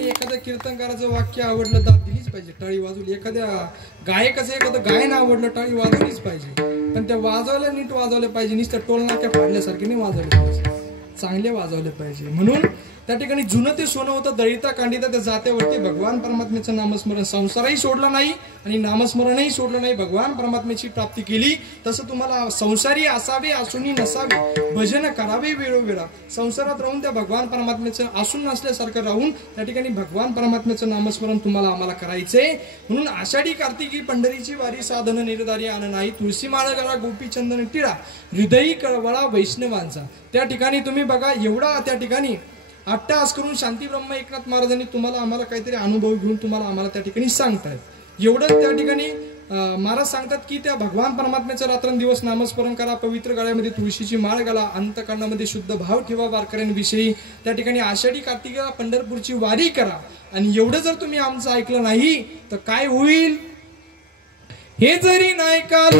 एखाद्या कीर्तनकाराचं वाक्य आवडलं तर दिलीच पाहिजे, टाळी वाजवली. एखाद्या गायकाचं एखादं गायन आवडलं टाळी वाजवलीच पाहिजे, पण त्या वाजवायला नीट वाजवलं पाहिजे. नुसतं टोल नाक्या फाडल्यासारखे नाही वाजवले पाहिजे, चांगले वाजवले पाहिजे. म्हणून त्या ठिकाणी जुनं ते सोनं होतं दळीता कांडिता त्या जात्यावरती भगवान परमात्म्याचं नामस्मरण. संसारही सोडला नाही आणि नामस्मरणही सोडलं नाही, भगवान परमात्म्याची प्राप्ती केली. तसं तुम्हाला संसारी असावे असूनही नसावे, भजन करावे वेळोवेळा. संसारात राहून त्या भगवान परमात्म्याचं असून नसल्यासारखं राहून त्या ठिकाणी भगवान परमात्म्याचं नामस्मरण तुम्हाला आम्हाला करायचंय. म्हणून आषाढी कार्तिकी पंढरीची वारी साधन निर्धारी आन नाही, तुळशी माळ गळा गोपी चंदन टिळा हृदयी कळवळा वैष्णवांचा. त्या ठिकाणी तुम्ही बघा एवढा त्या ठिकाणी अट्टहास करून शांती ब्रह्म एकनाथ महाराजांनी तुम्हाला आम्हाला काहीतरी अनुभव घेऊन तुम्हाला आम्हाला त्या ठिकाणी सांगतायत. एवढं त्या ठिकाणी महाराज सांगतात की त्या भगवान परमात्म्याचं रात्रंदिवस नामस्मरण करा, पवित्र गळ्यामध्ये तुळशीची माळ घाला, अंतकरणामध्ये शुद्ध भाव ठेवा वारकऱ्यांविषयी. त्या ठिकाणी आषाढी कार्तिकीला पंढरपूरची वारी करा. आणि एवढं जर तुम्ही आमचं ऐकलं नाही तर काय होईल? हे जरी नाही काल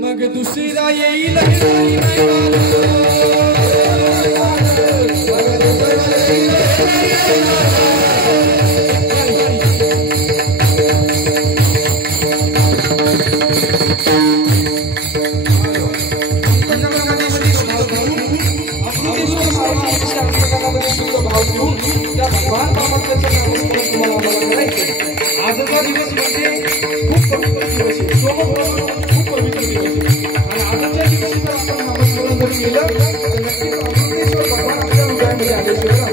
मग दुसरा येईल, हे जरी नाही काल भगवान परमात्म्याचं नामस्मरण तुम्हाला आम्हाला करायचं. आजचा दिवस म्हणजे खूप पवित्र दिवस आहे, सोमवार खूप पवित्र दिवस आहे. आणि आजच्या दिवशी जर आपण नामस्मरण जर केलं तर नक्कीच अमृतेश्वर भगवान आपल्या हृदयामध्ये आलेश्वर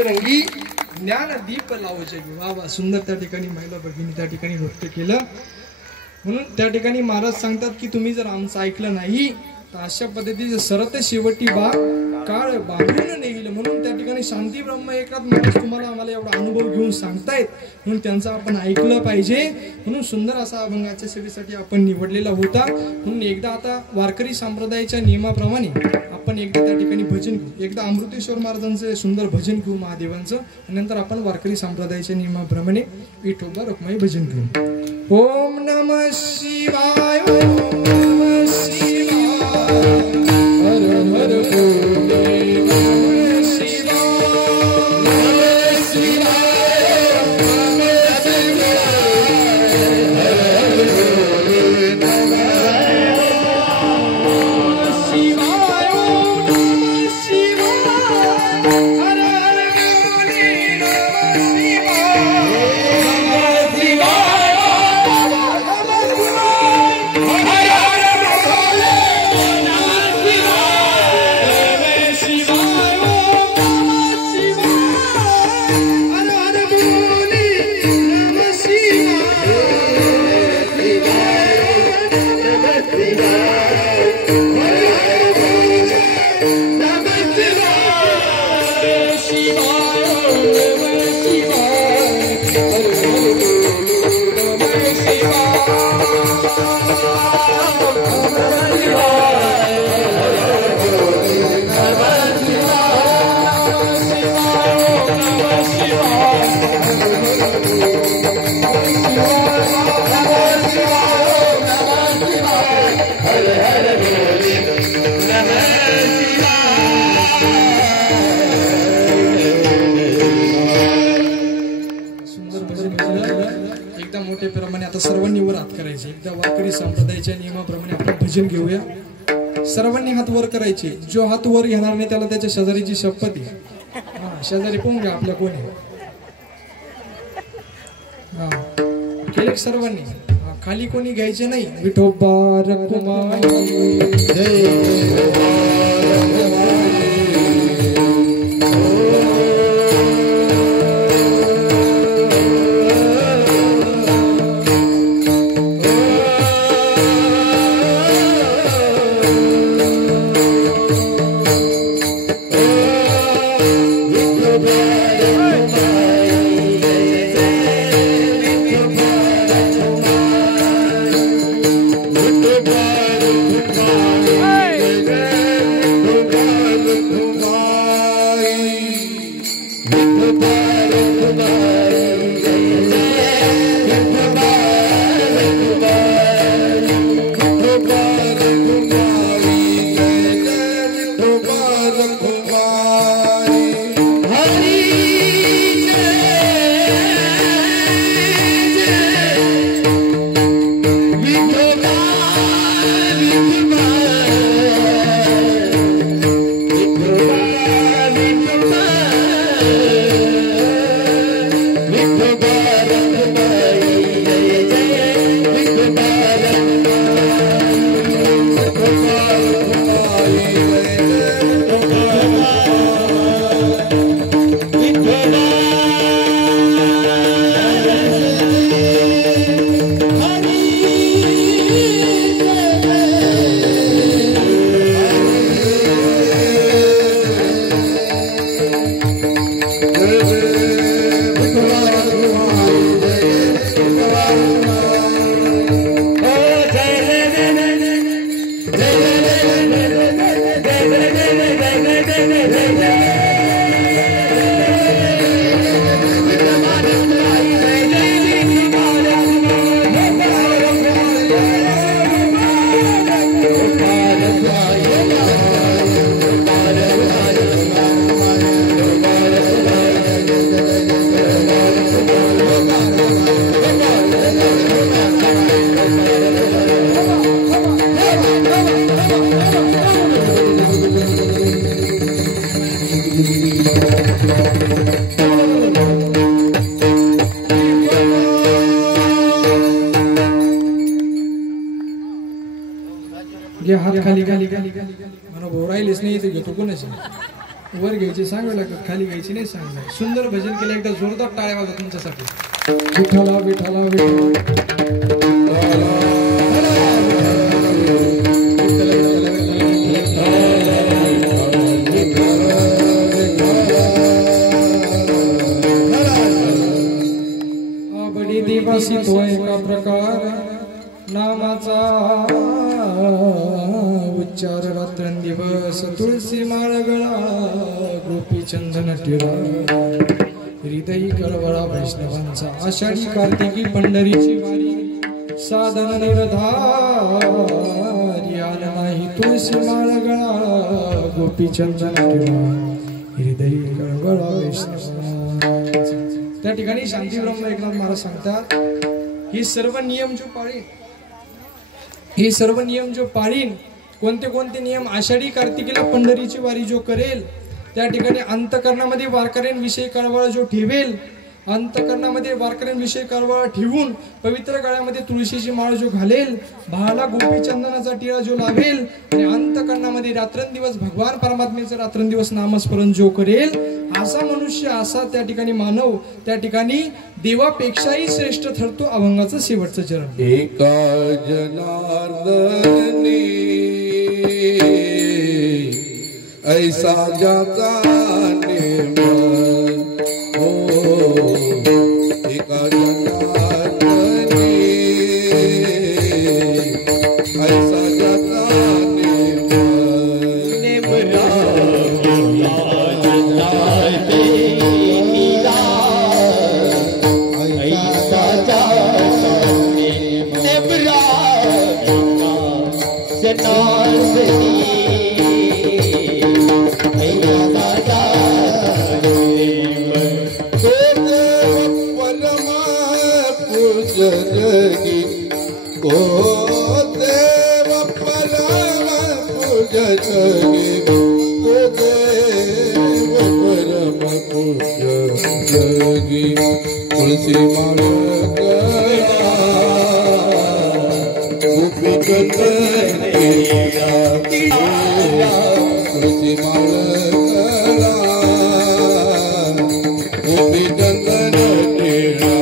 रंगी ज्ञान दीप लावचे बाबा सुंदर त्या ठिकाणी महिला भगिनी त्या ठिकाणी नृत्य केलं म्हणून त्या ठिकाणी महाराज सांगतात की तुम्ही जर आमचं ऐकलं नाही तर अशा पद्धतीचे सरत शेवटी बा काळ बांधून नेईल म्हणून त्या ठिकाणी शांती ब्रह्म एकात महाराज तुम्हाला आम्हाला एवढा अनुभव घेऊन सांगतायत म्हणून त्यांचं आपण ऐकलं पाहिजे म्हणून सुंदर असा अभंगाच्या सेवेसाठी आपण निवडलेला होता म्हणून एकदा आता वारकरी संप्रदायाच्या नियमाप्रमाणे आपण एकदा त्या ठिकाणी भजन घेऊ एकदा अमृतेश्वर महाराजांचं सुंदर भजन घेऊ महादेवांचं नंतर आपण वारकरी संप्रदायाच्या नियमाप्रमाणे विठोबा रखुमाई भजन घेऊ ओम नमः शिवाय ओम नमः शिवाय हर हर भोले नमः शिवाय नमः शिवाय नमः शिवाय हर हर भोले नमः शिवाय एकदा मोठे प्रमाणे आता सर्वांनी वर हात करायचे. एकदा वारकरी संप्रदायाच्या नियमाप्रमाणे आपण भजन घेऊया. सर्वांनी हात वर करायचे. जो हात वर घेणार नाही त्याला त्याच्या शेजारीची शपथ आहे. शेजारी पाहून घ्या आपल्या कोणी केले सर्वांनी. खाली कोणी घ्यायचे नाही. विठोबा रखुमाई हात खाली खाली खाली मला भोरायलेच नाही. ते घेतो कोणाचे वर घ्यायचे सांगावं लागतात. खाली घ्यायची नाही सांगणार. सुंदर भजन केलं. एकदा जोरदार टाळ्या वाजवा तुमच्यासाठी. विठ्ठला विठ्ठला बडी दिवसी तो एका प्रकार नामाचा उच्चार रात्रंदिवस. तुळशी माळ गळा गोपी चंदन टिळा. हृदयी कळवळा वैष्णवांचा. आषाढी कार्तिकी पंढरीची वारी. साधन निर्धार यान नाही. तुळशी माळ गळा गोपी चंदन टिळा. हृदयी कळवळा वैष्णवांचा. त्या ठिकाणी शांती ब्रह्म एकनाथ महाराज सांगतात ही सर्व नियम जो पाळीन कोणते कोणते नियम. आषाढी कार्तिकीला पंढरीची वारी जो करेल त्या ठिकाणी अंतकरणामध्ये वारकऱ्यांविषयी कळवळा जो ठेवेल. अंतकरणामध्ये वारकऱ्यांविषयी कळवळा ठेवून पवित्र गळ्यामध्ये तुळशीची माळ जो घालेल. भाला गोपी चंदनाचा टिळा जो लावेल आणि अंतकरणामध्ये रात्रंदिवस भगवान परमात्मेचं रात्रंदिवस नामस्मरण जो करेल असा मनुष्य असा त्या ठिकाणी मानव त्या ठिकाणी देवापेक्षाही श्रेष्ठ ठरतो. अभंगाचं शेवटचं चरण. एका जनार्दनी ऐसा जाता नेम जगी तुळशी माळ गोपी तुळशी माळ गोपी चंदन टिळा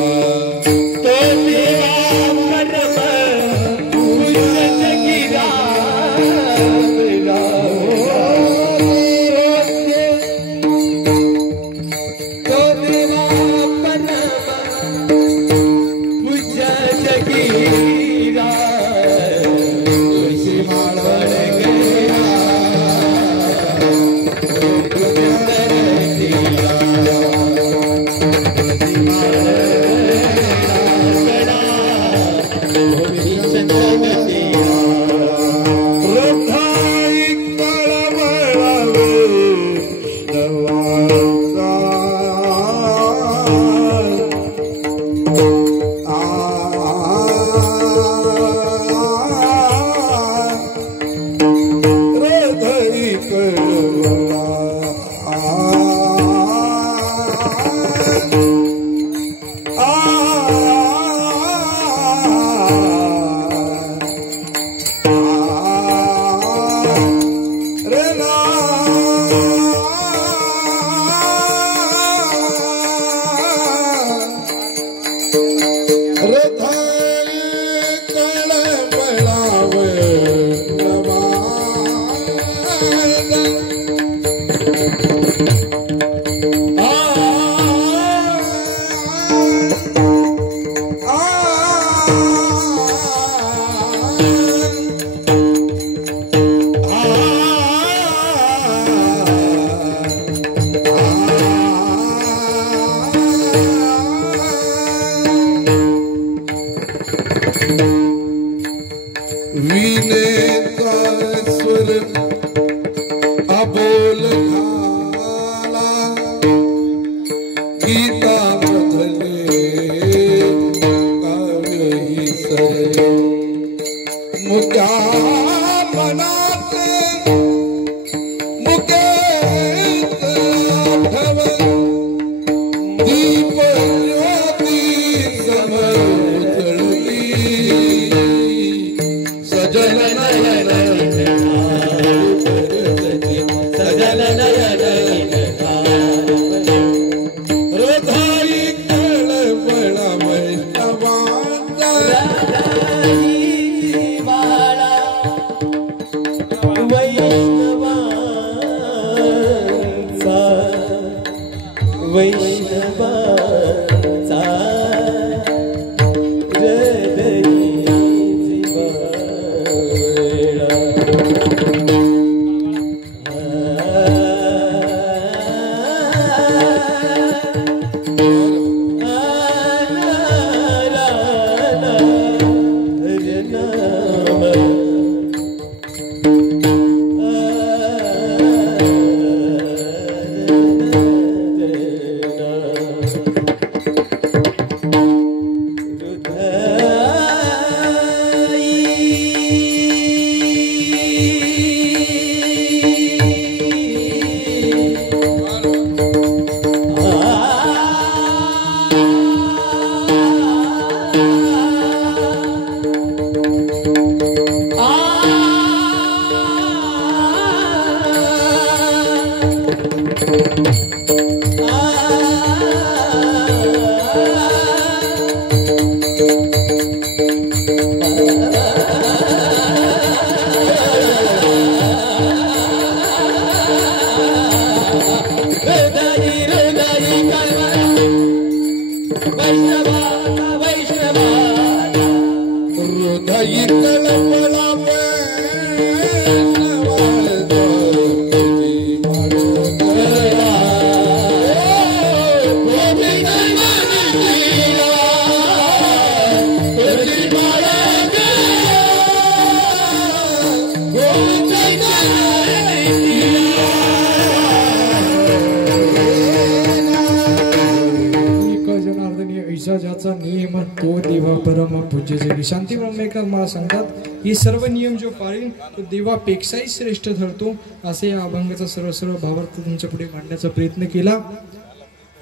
ज्याचा नियम तो देवा परम पूज्य जगी. शांती ब्रह्मेकर मला सांगतात हे सर्व नियम जो पाळील तो देवापेक्षाही श्रेष्ठ ठरतो. असे या अभंगाचा सर्व सर्व भावार्थ तुमच्या पुढे मांडण्याचा प्रयत्न केला.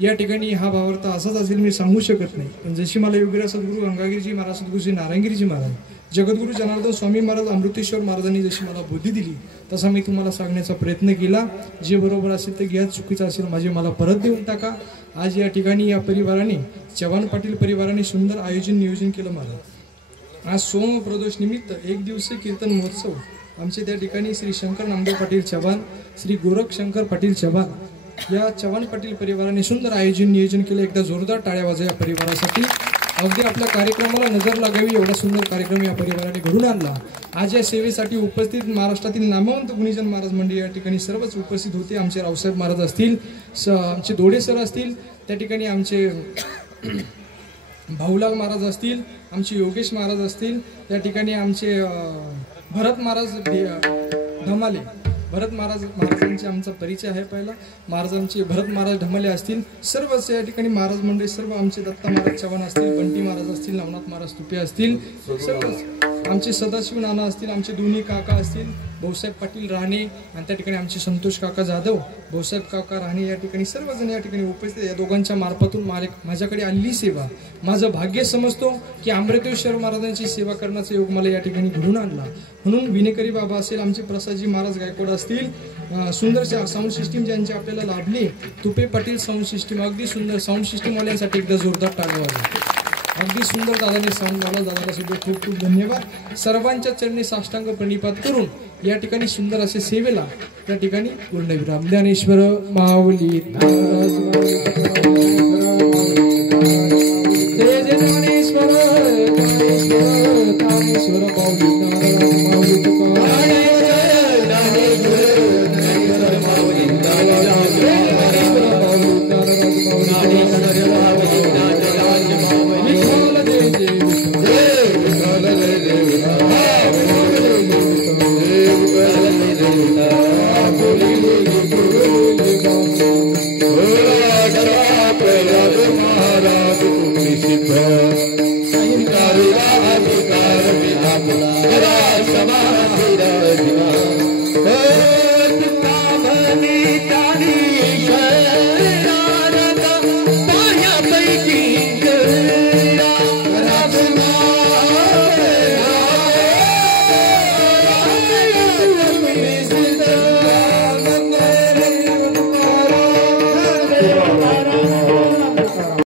या ठिकाणी हा भावार्थ असाच असेल मी सांगू शकत नाही, पण जशी मला योगीराज सद्गुरू गंगागिरीजी महाराज, सद्गुरूजी नारायणगिरीजी महाराज, जगद्गुरू जनार्दन स्वामी महाराज, अमृतेश्वर महाराजांनी जशी मला बुद्धी दिली तसा मी तुम्हाला सांगण्याचा प्रयत्न केला. जे बरोबर असेल ते घ्या, चुकीचं असेल माझे मला परत देऊन टाका. आज या ठिकाणी या परिवाराने, चव्हाण पाटील परिवाराने सुंदर आयोजन नियोजन केलं मला. आज सोम प्रदोष निमित्त एक दिवसीय कीर्तन महोत्सव आमचे त्या ठिकाणी श्री शंकर नामदेव पाटील चव्हाण, श्री गोरख शंकर पाटील चव्हाण या चव्हाण पाटील परिवाराने सुंदर आयोजन नियोजन केलं. एकदा जोरदार टाळ्या वाजा या परिवारासाठी. अगदी आपल्या कार्यक्रमाला नजर लागावी एवढा सुंदर कार्यक्रम या परिवाराने घडून आणला. आज या सेवेसाठी उपस्थित महाराष्ट्रातील नामवंत गुणीजन महाराज मंडळी या ठिकाणी सर्वच उपस्थित होते. आमचे रावसाहेब महाराज असतील, आमचे दोडे सर असतील, त्या ठिकाणी आमचे भाऊलाल महाराज असतील, आमचे योगेश महाराज असतील, त्या ठिकाणी आमचे भरत महाराज धमाले, भरत महाराजांचे आमचा परिचय आहे. पहिला महाराजांचे भरत महाराज धमाले असतील, सर्वच या ठिकाणी महाराज मंडळी, सर्व आमचे दत्ता महाराज चव्हाण असतील, बंटी महाराज असतील, नवनाथ महाराज तुपे असतील, सर्वच आमचे सदाशिव नाना असतील, आमचे दोन्ही काका असतील, भाऊसाहेब पाटील राणे, आणि त्या ठिकाणी आमचे संतोष काका जाधव, भाऊसाहेब काका राणे या ठिकाणी सर्वजण या ठिकाणी उपस्थित. या दोघांच्या मार्फतून माझ्याकडे आलेली सेवा माझं भाग्य समजतो की अमृतेश्वर महाराजांची सेवा करण्याचा योग मला या ठिकाणी घडून आणला. म्हणून विनेकरी बाबा असेल, आमचे प्रसादजी महाराज गायकवाड असतील, सुंदर साऊंड सिस्टीम ज्यांची आपल्याला लाभली, तुपे पाटील साऊंड सिस्टीम, अगदी सुंदर साऊंड सिस्टीमवाल्यांसाठी एकदा जोरदार टाळ्या वाजवा. अगदी सुंदर दादाने साऊंड झाला, दादाला सुद्धा खूप खूप धन्यवाद. सर्वांच्या चरणी साष्टांग प्रणिपात करून या ठिकाणी सुंदर असे सेवेला त्या ठिकाणी पूर्णविराम. ज्ञानेश्वर माऊली महाराज